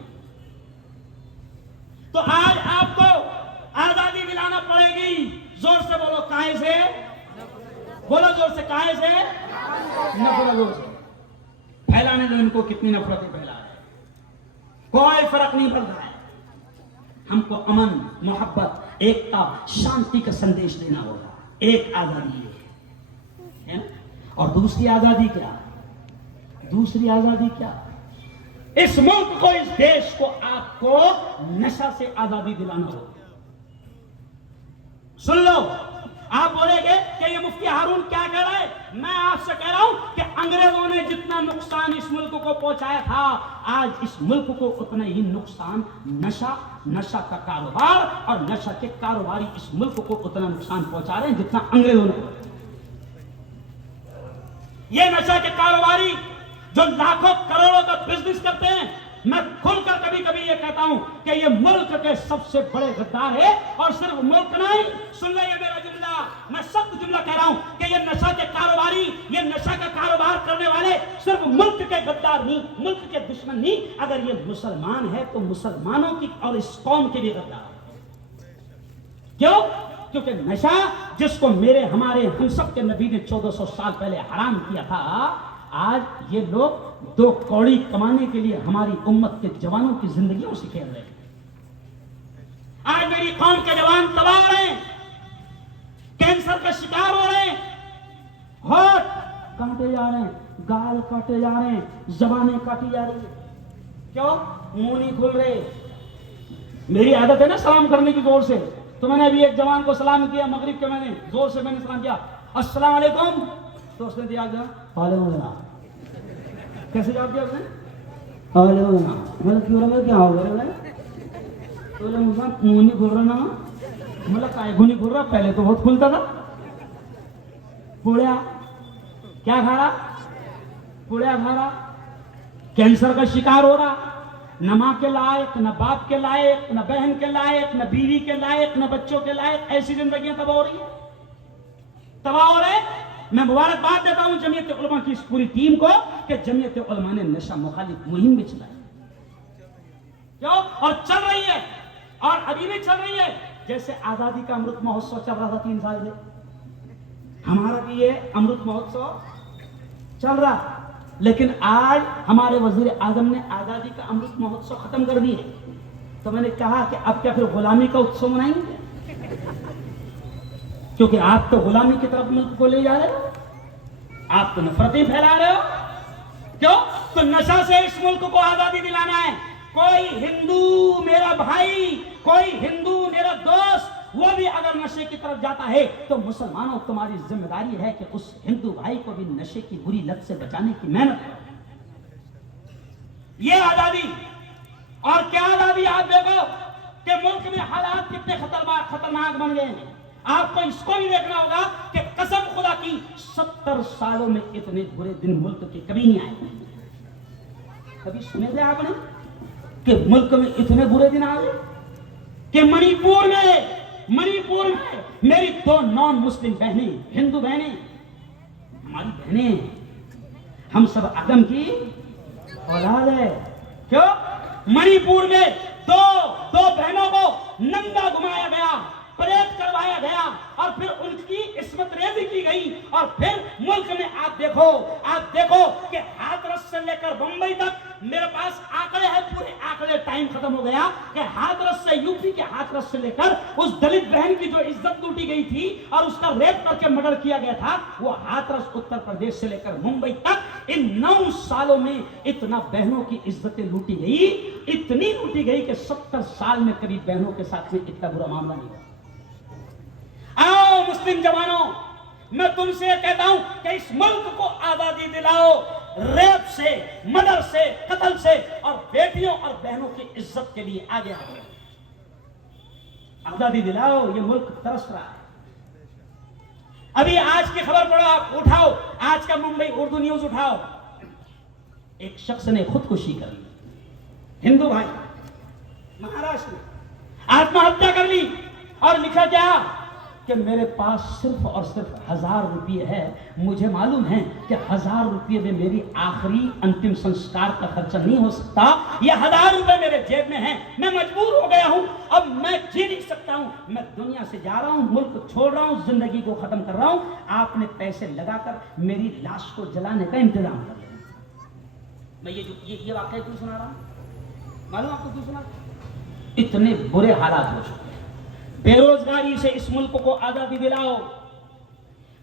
तो आज आपको आजादी दिलाना पड़ेगी। जोर से बोलो, काहे से बोलो, जोर से, काहे से? नफरत जोर से फैलाने दो इनको, कितनी नफरतें फैला रहे, कोई फर्क नहीं पड़ता है। हमको अमन, मोहब्बत, एकता, शांति का संदेश देना होगा। एक आजादी है, और दूसरी आजादी क्या? दूसरी आजादी क्या? इस मुल्क को, इस देश को आपको नशा से आजादी दिलाना होगा। सुन लो, आप बोलेंगे कि ये मुफ्ती हारून क्या कह रहा है? मैं आपसे कह रहा हूं कि अंग्रेजों ने जितना नुकसान इस मुल्क को पहुंचाया था, आज इस मुल्क को उतना ही नुकसान नशा, नशा का कारोबार और नशा के कारोबारी इस मुल्क को उतना नुकसान पहुंचा रहे हैं जितना अंग्रेजों ने पहुंचाया। ये नशा के कारोबारी जो लाखों करोड़ों का बिजनेस करते हैं, मैं खुलकर कभी कभी ये कहता हूं कि ये मुल्क के सबसे बड़े गद्दार है। और सिर्फ मुल्क नहीं, सुन ले ये मेरा जुमला, मैं सख्त जुमला कह रहा हूं कि ये नशा के कारोबारी, ये नशा का कारोबार करने वाले सिर्फ मुल्क के गद्दार नहीं, मुल्क के दुश्मन नहीं, अगर ये मुसलमान है तो मुसलमानों की और इस कौम के भी गद्दार। क्यों? क्योंकि नशा जिसको मेरे, हमारे, हम सब के नबी ने 1400 साल पहले हराम किया था, आज ये लोग 2 कौड़ी कमाने के लिए हमारी उम्मत के जवानों की जिंदगियों से खेल रहे हैं। आज मेरी कौम के जवान तबाह हो रहे हैं, कैंसर का शिकार हो रहे हैं, हार्ट काटे जा रहे हैं, गाल काटे जा रहे हैं, जबानें काटी जा रही है। क्यों? मुंह नहीं खुल रहे। मेरी आदत है ना सलाम करने की जोर से, तो मैंने अभी एक जवान को सलाम किया मगरिब के, मैंने जोर से मैंने सलाम किया, अस्सलाम वालेकुम, तो उसने दिया वालेकुम सलाम। कैसे जवाब दिया उसने? वालेकुम सलाम। मतलब क्यों रहा, क्या हो गया? तो मुंह नहीं खुल रहा ना, मतलब काय को नहीं खुल रहा, पहले तो बहुत खुलता था। पुड़िया क्या खा रहा? पुड़िया खा रहा, कैंसर का शिकार हो रहा, न माँ के लायक, न बाप के लायक, न बहन के लायक, न बीवी के लायक, न बच्चों के लायक। ऐसी जिंदगियां तबाह हो रही है, तबाह हो रहे। मैं मुबारकबाद देता हूं जमीयत उलमा की इस पूरी टीम को कि जमीयत उलमा ने नशा मुखालिफ मुहिम भी चलाई। क्यों? और चल रही है, और अभी भी चल रही है। जैसे आजादी का अमृत महोत्सव चल रहा था 3 साल से, हमारा भी ये अमृत महोत्सव चल रहा, लेकिन आज हमारे वजीर आजम ने आजादी का अमृत महोत्सव खत्म कर दिए। तो मैंने कहा कि अब क्या फिर गुलामी का उत्सव मनाएंगे? क्योंकि आप तो गुलामी की तरफ मुल्क को ले जा रहे हो, आप तो नफरतें फैला रहे हो। क्यों? तो नशा से इस मुल्क को आजादी दिलाना है। कोई हिंदू मेरा भाई, कोई हिंदू मेरा दोस्त, वो भी अगर नशे की तरफ जाता है तो मुसलमानों तुम्हारी जिम्मेदारी है कि उस हिंदू भाई को भी नशे की बुरी लत से बचाने की मेहनत करो। ये आजादी। और क्या आजादी? आप देखो कि मुल्क में हालात कितने खतरनाक बन गए हैं। आपको इसको भी देखना होगा कि कसम खुदा की 70 सालों में इतने बुरे दिन मुल्क के कभी नहीं आए। कभी सुने थे आपने कि मुल्क में इतने बुरे दिन आ गए? कि मणिपुर में मेरी 2 नॉन मुस्लिम बहनें, हिंदू बहनें, हमारी बहनें, हम सब आदम की औलाद है। क्यों? मणिपुर में दो बहनों को नंगा घुमाया गया, परेड करवाया गया, और फिर उनकी इस्मत रेजी की गई। और फिर मुल्क में आप देखो कि हाथरस से लेकर बंबई तक, मेरे पास आंकड़े हैं, पूरे आंकड़े, टाइम खत्म हो गया, कि हाथरस से, यूपी के हाथरस से लेकर उस दलित बहन की जो इज्जत लूटी गई थी और उसका रेप करके मर्डर किया गया था, वो हाथरस उत्तर प्रदेश से लेकर मुंबई तक इन 9 सालों में इतना बहनों की इज्जतें लूटी गई, इतनी लूटी गई कि 70 साल में कभी बहनों के साथ में इतना बुरा मामला नहीं हुआ। आओ मुस्लिम जवानों, मैं तुमसे कहता हूं कि इस मुल्क को आजादी दिलाओ, रेप से, मर्डर से, कत्ल से, और बेटियों और बहनों की इज्जत के लिए आगे आओ। आजादी दिलाओ, ये मुल्क तरस रहा है। अभी आज की खबर पढ़ो, आप उठाओ आज का मुंबई उर्दू न्यूज उठाओ, एक शख्स ने खुदकुशी कर ली, हिंदू भाई, महाराष्ट्र में आत्महत्या कर ली। और लिखा क्या कि मेरे पास सिर्फ और सिर्फ 1000 रुपये है, मुझे मालूम है कि 1000 रुपये में मेरी आखिरी अंतिम संस्कार का खर्चा नहीं हो सकता, ये 1000 रुपये मेरे जेब में हैं, मैं मजबूर हो गया हूं, अब मैं जी नहीं सकता हूं, मैं दुनिया से जा रहा हूं, मुल्क छोड़ रहा हूं, जिंदगी को खत्म कर रहा हूं, आपने पैसे लगाकर मेरी लाश को जलाने का इंतजाम कर लेना। मैं ये वाकया क्यों सुना रहा हूं? मालूम आपको क्यों सुना? इतने बुरे हालात हो चुके हैं। बेरोजगारी से इस मुल्क को आजादी दिलाओ,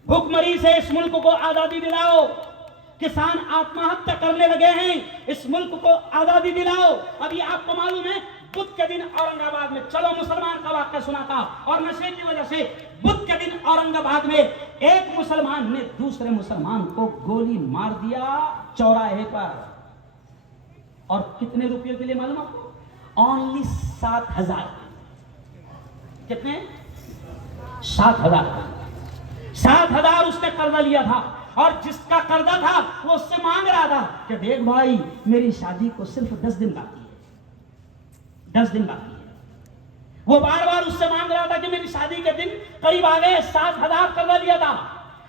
भूखमरी से इस मुल्क को आजादी दिलाओ, किसान आत्महत्या करने लगे हैं, इस मुल्क को आजादी दिलाओ। अभी आपको मालूम है बुध के दिन औरंगाबाद में, चलो मुसलमान का वाकया सुना था, और नशे की वजह से बुध के दिन औरंगाबाद में एक मुसलमान ने दूसरे मुसलमान को गोली मार दिया चौराहे पर। और कितने रुपये के लिए मालूम आपको? ओनली 7000। कितने? 7000। 7000 उसने कर्जा लिया था, और जिसका कर्जा था वो उससे मांग रहा था कि देख भाई, मेरी शादी को सिर्फ 10 दिन बाकी है, 10 दिन बाकी है। वो बार बार उससे मांग रहा था कि मेरी शादी के दिन करीब आ गए, 7000 कर्जा लिया था।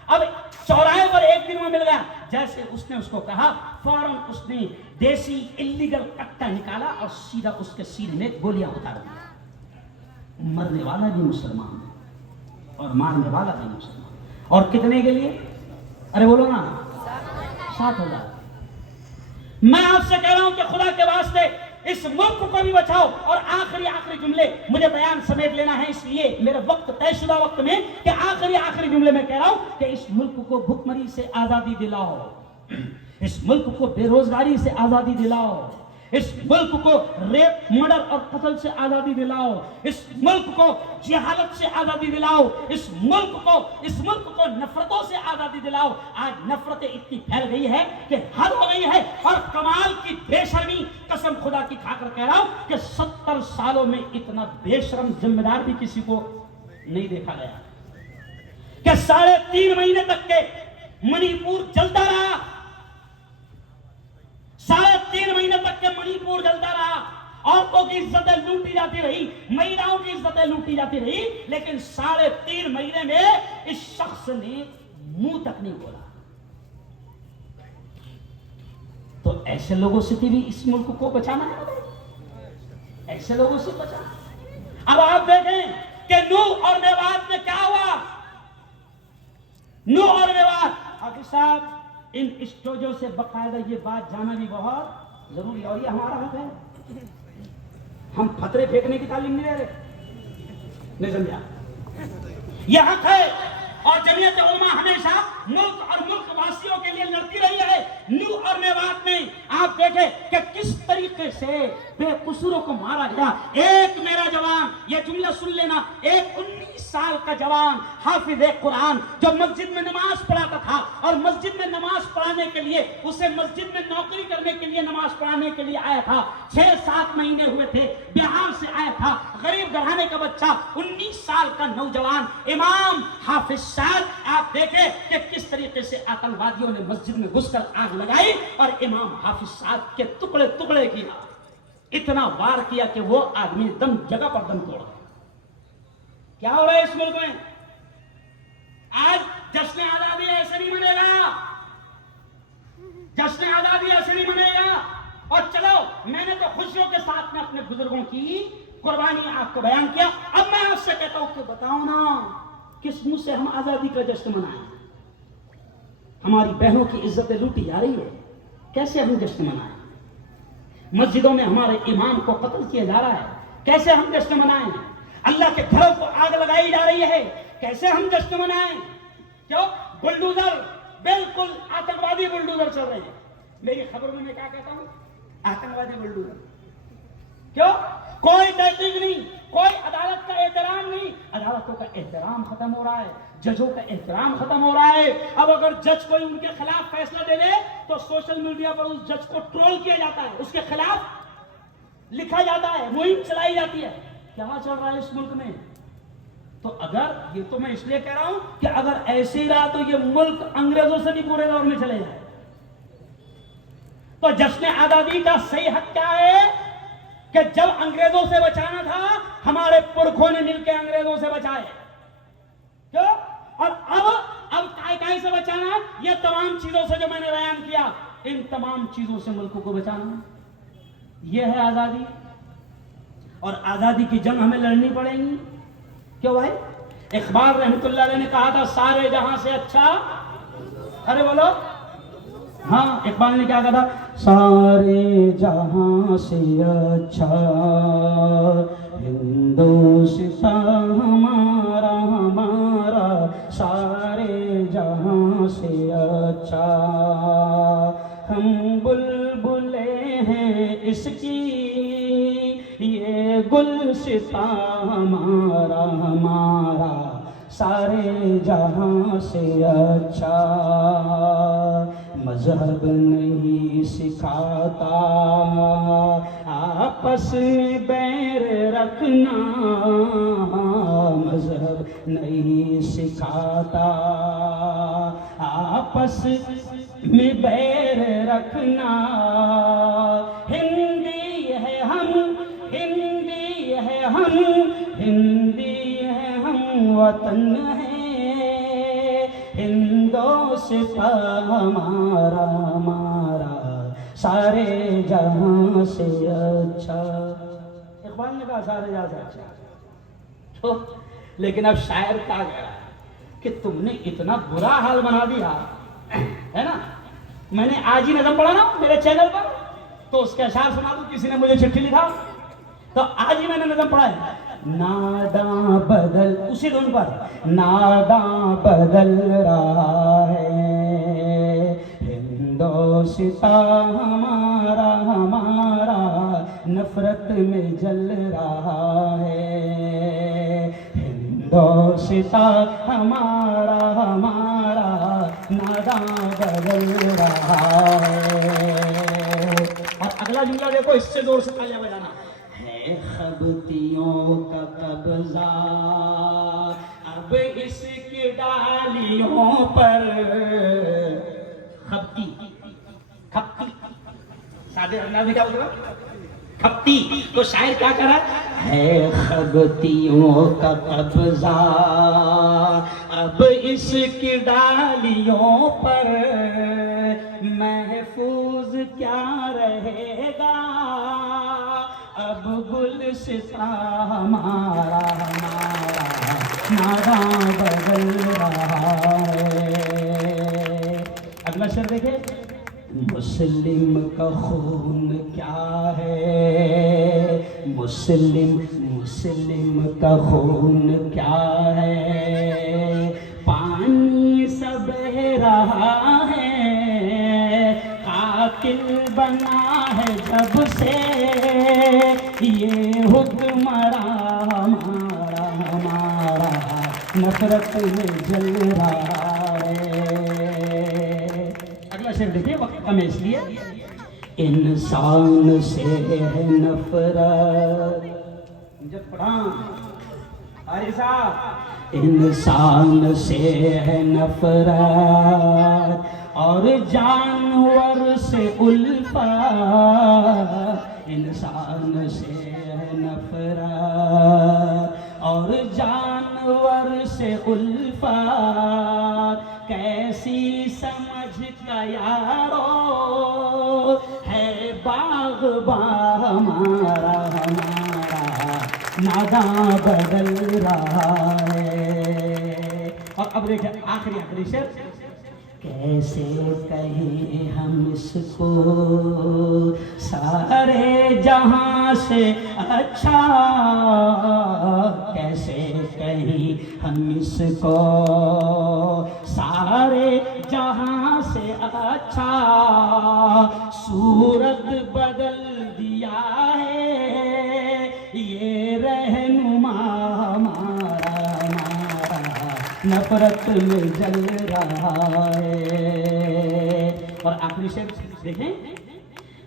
अब चौराहे पर एक दिन में मिल गया, जैसे उसने उसको कहा, फौरन उसने देसी इल्लीगल कट्टा निकाला और सीधा उसके सीने में गोलियां उतार दी। मरने वाला भी मुसलमान और मारने वाला भी मुसलमान। और कितने के लिए? अरे बोलो ना, 7000। मैं आपसे कह रहा हूं कि खुदा के वास्ते इस मुल्क को भी बचाओ। और आखिरी जुमले मुझे बयान समेट लेना है, इसलिए मेरे वक्त तयशुदा वक्त में कि आखिरी जुमले में कह रहा हूं कि इस मुल्क को भुखमरी से आजादी दिलाओ, इस मुल्क को बेरोजगारी से आजादी दिलाओ, इस मुल्क को रेप, मर्डर और कत्ल से आजादी दिलाओ, इस मुल्क को जिहालत से आजादी दिलाओ, इस मुल्क को नफरतों से आजादी दिलाओ। आज नफरतें इतनी फैल गई है कि हद हो गई है। और कमाल की बेशर्मी, कसम खुदा की खाकर कह रहा हूं कि 70 सालों में इतना बेशर्म जिम्मेदार भी किसी को नहीं देखा गया कि 3.5 महीने तक के मणिपुर जलता रहा, 3.5 महीने तक के मणिपुर जलता रहा। औरतों की इज्जतें लूटी जाती रही, महिलाओं की इज्जतें लूटी जाती रही, लेकिन 3.5 महीने में इस शख्स ने मुंह तक नहीं बोला। तो ऐसे लोगों से भी इस मुल्क को बचाना है, ऐसे लोगों से बचाना। अब आप देखें कि नूह और मेवात में क्या हुआ। नूह और मेवात, हाफिज साहब, इन स्टोजों से बकायदा ये बात जाना भी बहुत जरूरी है, और ये हमारा हक है। हम फतरे फेंकने की तालीम नहीं ले रहे, नहीं समझा? यह हक है, और जमीयत उलमा हमेशा मुल्क और मुल्क वासियों के लिए लड़ती रही है। नूह और मेवात में आप देखें कि किस तरीके से बेकसूरों को मारा गया। एक मेरा जवान, ये जुमला सुन लेना, एक 19 साल का जवान हाफिज कुरान जो मस्जिद में नमाज पढ़ाता था, और मस्जिद में नमाज पढ़ाने के लिए उसे मस्जिद में नौकरी करने के लिए नमाज पढ़ाने के लिए आया था। 6-7 महीने हुए थे, बिहार से आया था, गरीब घराने का बच्चा, 19 साल का नौजवान इमाम हाफिज साहब। आप देखें कि किस तरीके से आतंकवादियों ने मस्जिद में घुसकर आग लगाई और इमाम हाफिज साहब के टुकड़े टुकड़े किया, इतना वार किया कि वो आदमी दम जगह पर दम तोड़ गया। क्या हो रहा है इस मुल्क में? आज जश्न आजादी ऐसे नहीं मनेगा, जश्न आजादी ऐसे नहीं मनेगा। और चलो, मैंने तो खुशियों के साथ में अपने बुजुर्गों की कुर्बानी आपको बयान किया। अब मैं आपसे कहता हूं कि बताओ ना, किस मुंह से हम आजादी का जश्न मनाएं? हमारी बहनों की इज्जतें लूटी जा रही है, कैसे हम जश्न मनाएं? मस्जिदों में हमारे इमाम को कत्ल किया जा रहा है, कैसे हम जश्न मनाएं? अल्लाह के घरों को आग लगाई जा रही है, कैसे हम जश्न मनाएं? क्यों? बुलडोजर, बिल्कुल आतंकवादी बुलडोजर चल रहे हैं। मेरी खबर में मैं क्या कहता हूं? आतंकवादी बुलडोजर। क्यों? कोई तहकीक नहीं, कोई अदालत का एहतराम नहीं। अदालतों का एहतराम खत्म हो रहा है, जजों का एहतराम खत्म हो रहा है। अब अगर जज कोई उनके खिलाफ फैसला दे ले तो सोशल मीडिया पर उस जज को ट्रोल किया जाता है, उसके खिलाफ लिखा जाता है, मुहिम चलाई जाती है। क्या चल रहा है इस मुल्क में? तो अगर, ये तो मैं इसलिए कह रहा हूं कि अगर ऐसे ही रहा तो ये मुल्क अंग्रेजों से भी पूरे दौर में चले जाए। तो जश्न आजादी का सही हक क्या है कि जब अंग्रेजों से बचाना था, हमारे पुरखों ने मिलकर अंग्रेजों से बचाए। क्यों? और अब काय से बचाना? ये तमाम चीजों से जो मैंने बयान किया, इन तमाम चीजों से मुल्क को बचाना, ये है आजादी। और आजादी की जंग हमें लड़नी पड़ेगी। क्यों भाई? इकबाल रहमतुल्लाह अलैह ने कहा था, सारे जहां से अच्छा, अरे बोलो, हाँ, इकबाल ने क्या कहा था? सारे जहां से अच्छा हिंदुस्तान हमारा, हमारा सारे जहां से अच्छा। हम बुलबुले हैं इसकी, ये गुलसितां हमारा, हमारा सारे जहां से अच्छा। मजहब नहीं सिखाता आपस में बैर रखना, मजहब नहीं सिखाता आपस में बैर रखना। हिंदी है हम, हिंदी है हम, हिंदी है हम, वतन है हिंदुस्तान हमारा, हमारा सारे जहां से अच्छा। इकबाल ने कहा सारे जहां से अच्छा। तो लेकिन अब शायर क्या कह रहा है कि तुमने इतना बुरा हाल बना दिया है ना। मैंने आज ही नज़म पढ़ा ना मेरे चैनल पर, तो उसके अशार सुना दूं। किसी ने मुझे चिट्ठी लिखा तो आज ही मैंने नज़म पढ़ा है नादा बदल, उसी धुन पर, नादा बदल रहा है, हिंदोस्ता हमारा हमारा नफरत में जल रहा है, हिंदोस्ता हमारा हमारा नादा बदल रहा है। और अगला जुमला देखो, इससे जोर से तालियां बजाना है। खबतियों का कब्जा अब इसकी डालियों पर, खपती खपती सादे अंदाज में क्या बोल रहा, खपती। तो शायर क्या करा है, खबतियों का कब्जा अब इसकी डालियों पर, महफूज क्या रहेगा अब गुलसिता हमारा हमारा नादा बदल रहा है। अगला शेर देखे, मुस्लिम का खून क्या है, मुस्लिम मुस्लिम का खून क्या है, पानी सब बह रहा है, कातिल बना है जब से ये हुक्मरां हमारा हमारा नफरत में जल रहा है। अगला शेर देखिए, वक्त कम है इसलिए, इंसान से है नफरत, जब पढ़ा अरे साहब, इंसान से है नफरत और जानवर से उल्फत, इंसान से है नफरत और जानवर से उल्फत, कैसी समझ का यारो है बाग़बां हमारा हमारा नादा बदल रहा है। और अब देखिए आखिरी शेर, कैसे कहें हम इसको सारे जहां से अच्छा, कैसे कहें हम इसको सारे जहां से अच्छा, सूरत बदल दिया है ये रहनुमा हमारा हमारा नफरत में जल रहा है। और आखिरी शेर देखें,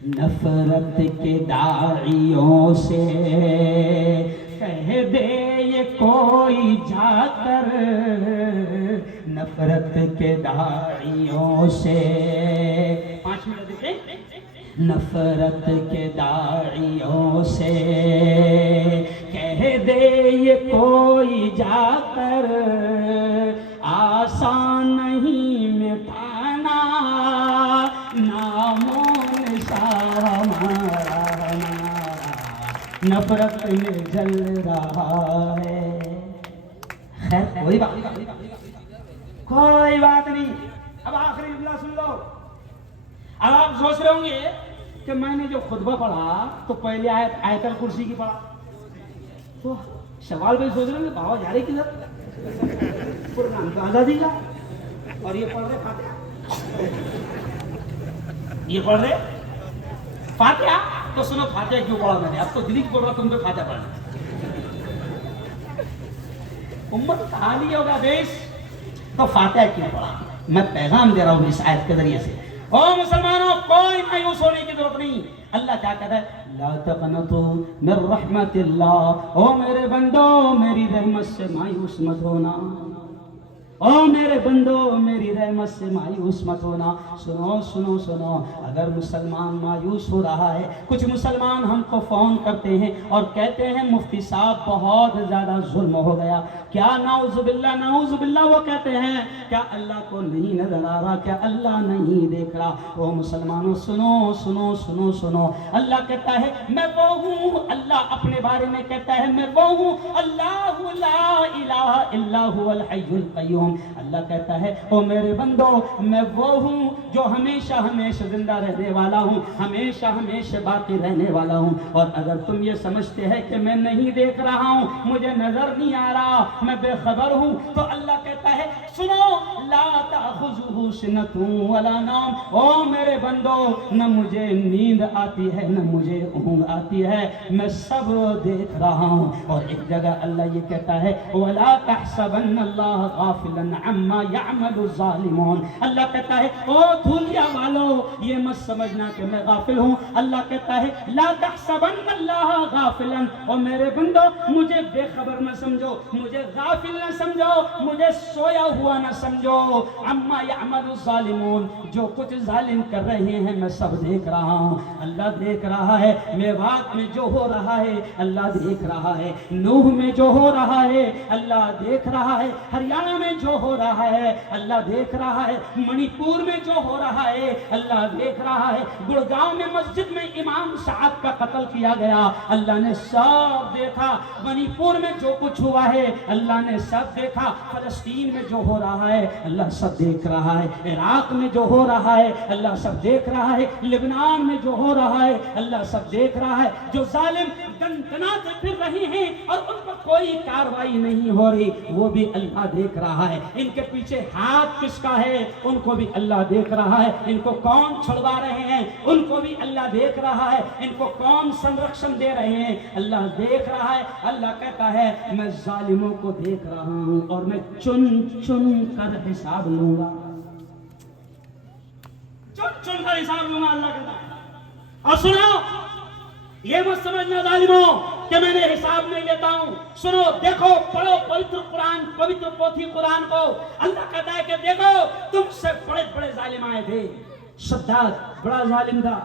नफरत के दाइयों से कह दे ये कोई जाकर, नफरत के दाइयों से, 5 मिनट देखें, नफरत के दाइयों से कह दे ये कोई जाकर, आसान नहीं मिटाना नामो निशान हमारा हमारा नफरत में जल रहा है। खैर कोई बात नहीं। अब आखिरी जुमला सुन लो। अब आप सोच रहे होंगे कि मैंने जो खुतबा पढ़ा तो पहले आयतल कुर्सी की पढ़ा, तो सवाल भाई सोच रहे होंगे बाबा जा रहे किधर, कुरान का आजादी का, और ये पढ़ रहे फातिहा, ये पढ़ रहे फातिहा। तो सुनो फातिहा क्यों पढ़ा मैंने, अब तो दिल्ली बोल रहा तुम पे फातिहा पढ़ना, उम्मत कहा लिया होगा देश, तो फातिहा क्यों पढ़ा। मैं पैगाम दे रहा हूं इस आयत के जरिए से, ओ मुसलमानों कोई मायूस होने की जरूरत नहीं। अल्लाह क्या कहता है, ला तक़नतू मिन रहमतिल्लाह, ओ मेरे बंदो मेरी रहमत से मायूस मत होना, ओ मेरे बंदो मेरी रहमत से मायूस मत होना। सुनो सुनो सुनो, अगर मुसलमान मायूस हो रहा है, कुछ मुसलमान हमको फ़ोन करते हैं और कहते हैं मुफ्ती साहब बहुत ज़्यादा जुल्म हो गया, क्या नाउज़ुबिल्लाह वो कहते हैं क्या अल्लाह को नहीं नजर आ रहा, क्या अल्लाह नहीं देख रहा। ओ मुसलमानों सुनो सुनो सुनो सुनो, अल्लाह कहता है मैं वो हूँ, अल्लाह अपने बारे में कहता है मैं वो हूँ, अल्लाह ला इलाहा इल्ला हुवल हय्युल क़य्यूम। अल्लाह कहता है ओ मेरे बंदो, मैं वो हूँ जो हमेशा हमेशा जिंदा रहने वाला हूँ, हमेशा हमेशा बाकी रहने वाला हूँ। और अगर तुम ये समझते हैं कि मैं नहीं देख रहा हूँ, मुझे नजर नहीं आ रहा, मैं बेखबर हूँ, तो अल्लाह कहता है सुनो, ला ताखुजुहु सिनतुन वला नौम, ओ मेरे बंदो, न मुझे नींद आती है न मुझे ऊँघ आती है, मैं सब देख रहा हूँ। और एक जगह अल्लाह ये कहता है वला तहसबन्नल्लाह गाफिलन अम्मा यअमलु ज़ालिमून, अल्लाह कहता है ओ धूलिया वालों, ये मत समझना कि मैं गाफिल हूँ। अल्लाह कहता है ला तहसबन्नल्लाह गाफिलन, ओ मेरे बंदो, मुझे बेखबर न समझो, मुझे गाफिल न समझो, मुझे सोया हुआ न समझो। अम्मा यअमलु ज़ालिमून, जो कुछ जालिम कर रहे हैं मैं सब देख रहा हूँ। अल्लाह देख रहा है मेवात में जो हो रहा है, अल्लाह देख रहा है नूह में जो हो रहा है, अल्लाह देख रहा है हरियाणा में जो हो रहा है, अल्लाह देख रहा है मणिपुर में जो हो रहा है, अल्लाह देख रहा है गुड़गांव में मस्जिद में इमाम साहब का कत्ल किया गया, अल्लाह ने सब देखा। मणिपुर में जो कुछ हुआ है अल्लाह ने सब देखा। फलस्तीन में जो हो रहा है अल्लाह सब देख रहा है। इराक में जो हो रहा है अल्लाह सब देख रहा है। लेबनान में जो हो रहा है अल्लाह सब देख रहा है। जो जालिम दंदनाते फिर रहे हैं और उन पर कोई कार्रवाई नहीं हो रही, वो भी अल्लाह देख रहा है। इनके पीछे हाथ किसका है उनको भी अल्लाह देख रहा है। इनको कौन छुड़वा रहे हैं उनको भी अल्लाह देख रहा है। इनको कौन संरक्षण दे रहे हैं अल्लाह देख रहा है। अल्लाह कहता है मैं जालिमों को देख रहा हूं और मैं चुन चुन कर हिसाब लूंगा, चुन चुन कर हिसाब लूंगा, अल्लाह कहता है। और सुनो, ये मत समझना जालिमों कि मैंने हिसाब नहीं लेता हूं। सुनो, देखो, पढ़ो पवित्र कुरान, पवित्र पोथी कुरान को। अल्लाह कहता है कि देखो, तुमसे बड़े बड़े जालिम आए थे। शद्दाद बड़ा जालिम था,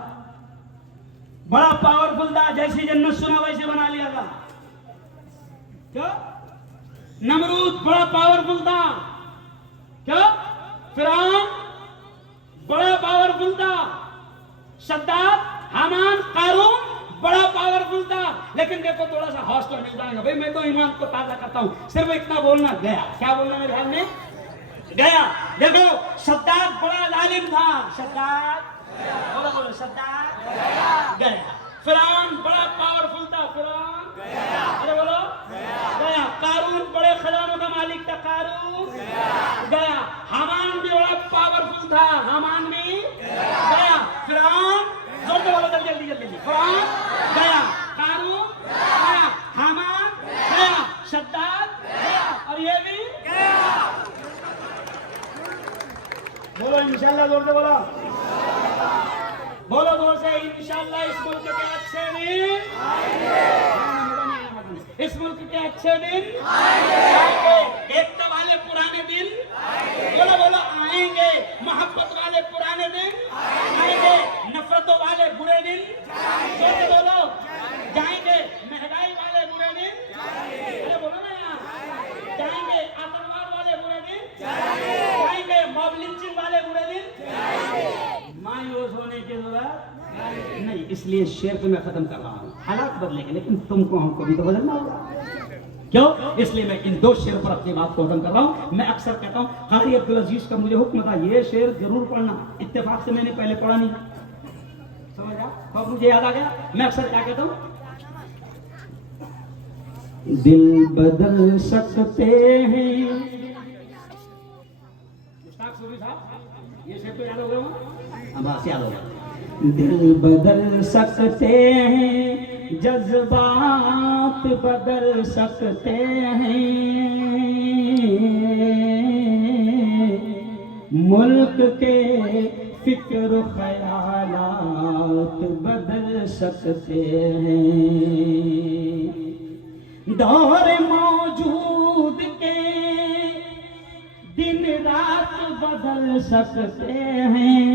बड़ा पावरफुल था, जैसी जन्नत सुना वैसे बना लिया था। क्या? नमरूद बड़ा पावरफुल था। क्या? फिरौन बड़ा पावरफुल था। शद्दाद, हामान, कारून बड़ा पावरफुल था। लेकिन देखो, थोड़ा सा हौसला मिल जाएगा, भाई मैं तो ईमान को ताजा करता हूं, सिर्फ इतना बोलना, गया। क्या बोलना मेरे ध्यान में? गया। देखो, शद्दाद बड़ा जालिम था। शद्दाद, बोलो बोलो, शद्दाद गया। फिरौन बड़ा पावरफुल था। फिरौन गया। अरे बोलो, गया। कारून बड़े खजानों का मालिक था। कारून गया। हामान भी बड़ा पावरफुल था। हामान भी गया। फिरौन, जोर से बोलो, जल्दी जल्दी जल्दी। फिरौन गया, कारून गया, हामान गया, शद्दाद गया, और ये भी गया। बोलो इंशाल्लाह, जोर से बोलो, बोलो जोर से, इंशाल्लाह इस मुल्क के अच्छे दिन आएंगे। इस मुल्क के अच्छे दिन आएंगे। एकता वाले पुराने दिन, बोलो बोलो, आएंगे। मोहब्बत वाले पुराने दिन आएंगे। नफरतों वाले बुरे दिन, जोर से बोलो, जाएंगे। महंगाई वाले बुरे दिन, अरे बोलो ना यार, जाएंगे। आतंकवाद वाले बुरे दिन जाएंगे। मॉब लिंचिंग वाले बुरे दिन, मायूस होने की जरूरत नहीं। इसलिए शेर को मैं खत्म कर रहा हूँ। हालात बदलेंगे लेकिन तुमको हमको भी तो बदलना होगा। क्यों? इसलिए मैं इन दो शेर पर अपनी बात को खत्म कर रहा हूँ। मैं अक्सर कहता हूँ, कारी अब्दुल अजीज का मुझे हुक्म था, ये शेर जरूर पढ़ना। इत्तेफाक से मैंने पहले पढ़ा नहीं, समझा? अब मुझे याद आ गया। मैं अक्सर क्या कहता हूँ, दिल बदल सकते हैं। ये शेर तो याद हो गया, बस याद हो गया। दिल बदल सकते हैं, जज्बात बदल सकते हैं, मुल्क के फिक्र ख्यालात बदल सकते हैं, दौर मौजूद के दिन रात बदल सकते हैं,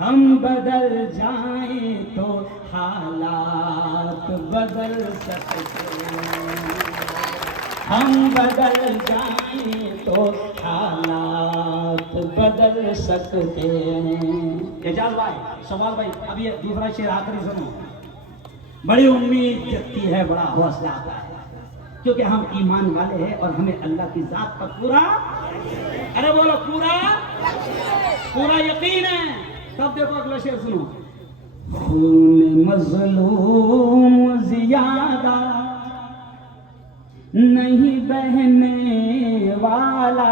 हम बदल जाएं तो हालात बदल सकते हैं, हम बदल जाएं तो हालात बदल सकते हैं। एजाज भाई, सवाल भाई, अब ये दूसरा शेर आखिरी सुनो। बड़ी उम्मीद जगती है, बड़ा हौसला आता है। क्योंकि हम ईमान वाले हैं और हमें अल्लाह की जात पर पूरा, अरे बोलो पूरा यकीन है। तब देखो अगला शेर सुनो, खून मजलूम ज्यादा नहीं बहने वाला,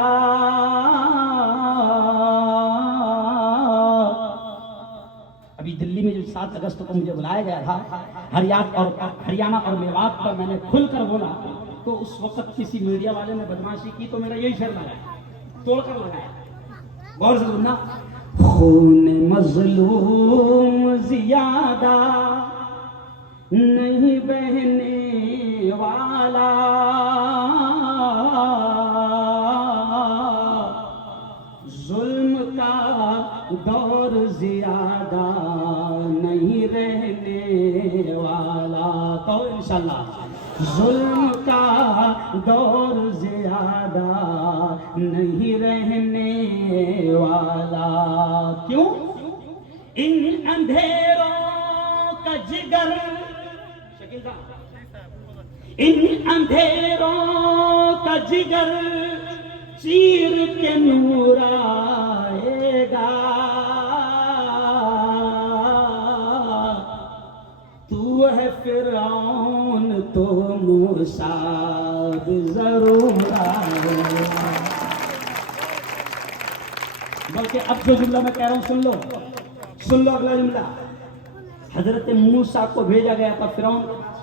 अभी दिल्ली में जो 7 अगस्त को मुझे बुलाया गया था, हरियाणा और मेवात पर मैंने खुलकर बोला, तो उस वक्त किसी मीडिया वाले ने बदमाशी की तो मेरा यही शेर लगाया, तोड़कर लगाया। गौर से सुनना, खून मजलूम ज्यादा नहीं बहने वाला, जुल्म का दौर ज्यादा नहीं रहने वाला। तो इंशाल्लाह जुल्म का दौर ज्यादा नहीं रहने वाला। क्यों? इन अंधेरों का जिगर, इन अंधेरों का जिगर चीर के नूर आएगा, तू है फिरौन तो मूसा भी जरूर आएगा। बल्कि अब जो जुमला मैं कह रहा हूं सुन लो अगला जुमला। हजरत मूसा को भेजा गया था फिरौन के पास।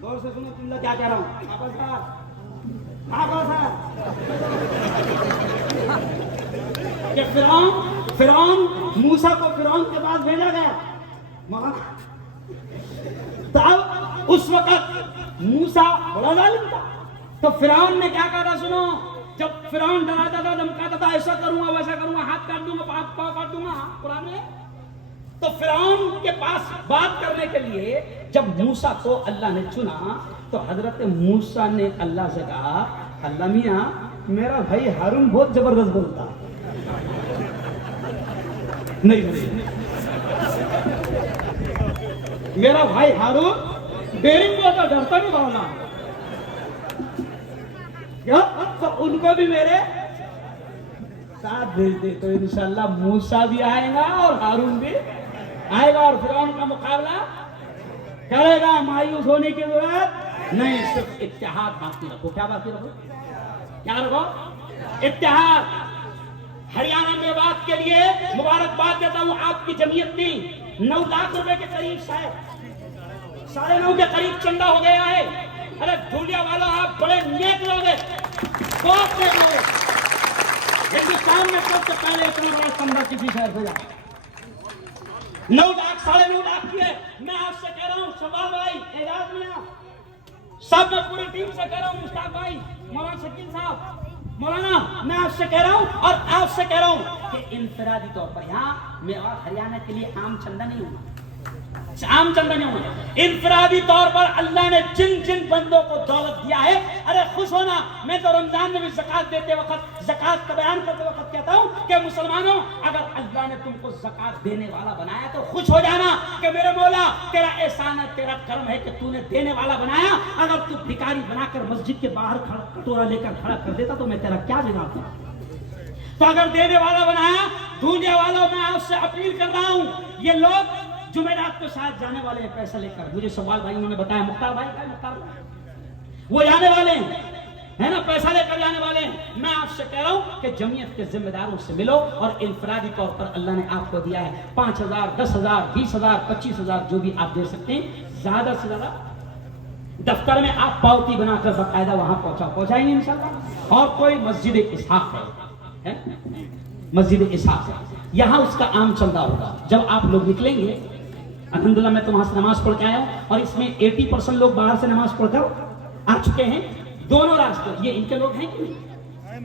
गौर से सुनो जुमला क्या कह रहा हूं। कि फिरौन मूसा को फिरौन के पास भेजा गया। तो अब उस वक्त मूसा बड़ा जालिम था, तो फिरौन ने क्या कहा था सुनो। जब फिरौन डराता था, धमकाता था, ऐसा करूंगा वैसा करूंगा, हाथ काट दूंगा, पाँव काट दूंगा कुरान में। तो फिरौन के पास बात करने के लिए जब मूसा को अल्लाह ने चुना, तो हजरत मूसा ने अल्लाह से कहा, अल्लाह मियां मेरा भाई हारून बहुत जबरदस्त बोलता नहीं, मेरा भाई हारून डेरिंग बोलता, डरता नहीं बोलना क्या, तो उनको भी मेरे साथ भेज दे, तो इंशाल्लाह मूसा भी आएगा और हारून भी आएगा और फिरौन का मुकाबला करेगा। मायूस होने की जरूरत नहीं, सिर्फ इत्तेहाद बाकी रखो। क्या बाकी रखो? क्या रखो? इत्तेहाद। हरियाणा में बात के लिए मुबारकबाद देता हूं। आपकी जमीयत ने 9 लाख रुपए के करीब शायद 9.5 के करीब चंदा हो गया है। अरे धूलिया वाला, आप बड़े नेक लोग हैं, बहुत नेक लोग। हिंदुस्तान में सबसे पहले इतना बड़ा चंदा किसी शहर से जाता 9 लाख 9.5 लाख की है। मैं आपसे कह रहा हूँ शबाब भाई, एजाज मियां, सब मैं पूरी टीम से कह रहा हूँ, मुश्ताक भाई, मौलाना शकील साहब, मौलाना, मैं आपसे कह रहा हूँ और आपसे कह रहा हूँ कि इंफरादी तौर पर यहाँ मेवात हरियाणा के लिए आम चंदा नहीं हुआ, आम चंदा नहीं हुआ। इंफरादी तौर पर अल्लाह ने जिन जिन बंदों को दौलत दिया है, अरे खुश होना। मैं तो रमजान में भी ज़कात देते वक्त, ज़कात का बयान करते वक्त कहता हूँ कि मुसलमानों, अगर अल्लाह ने तुमको ज़कात देने वाला बनाया तो खुश हो जाना कि मेरे मौला तेरा एहसान है, तेरा करम है कि तूने देने वाला बनाया। अगर तू भिखारी बनाकर मस्जिद के बाहर कटोरा लेकर खड़ा कर देता तो मैं तेरा क्या बिगाड़ता। तो अगर देने वाला बनाया, ढूंढने वालों, मैं आपसे अपील कर रहा हूँ, ये लोग जुमेरात को शायद जाने वाले हैं पैसा लेकर। मुझे सवाल भाई उन्होंने बताया, मुख्तार भाई का, मुख्तार वो जाने वाले हैं, है ना, पैसा लेकर जाने वाले हैं। मैं आपसे कह रहा हूं कि जमीयत के जिम्मेदारों से मिलो और इनफरादी तौर पर अल्लाह ने आपको दिया है 5,000, 10,000, 20,000, 25,000, जो भी आप दे सकते हैं, ज्यादा से ज्यादा दफ्तर में आप पावती बनाकर बाकायदा वहां पहुंचाएंगे इंशाल्लाह। और कोई मस्जिद इसहाक है, मस्जिद इसहाक है, यहाँ उसका आम चंदा होगा। जब आप लोग निकलेंगे, अल्हम्दुलिल्लाह मैं तो वहां से नमाज पढ़ के आया हूं और इसमें 80% लोग बाहर से नमाज पढ़कर आ चुके हैं। दोनों रास्ते, ये इनके लोग हैं कि नहीं?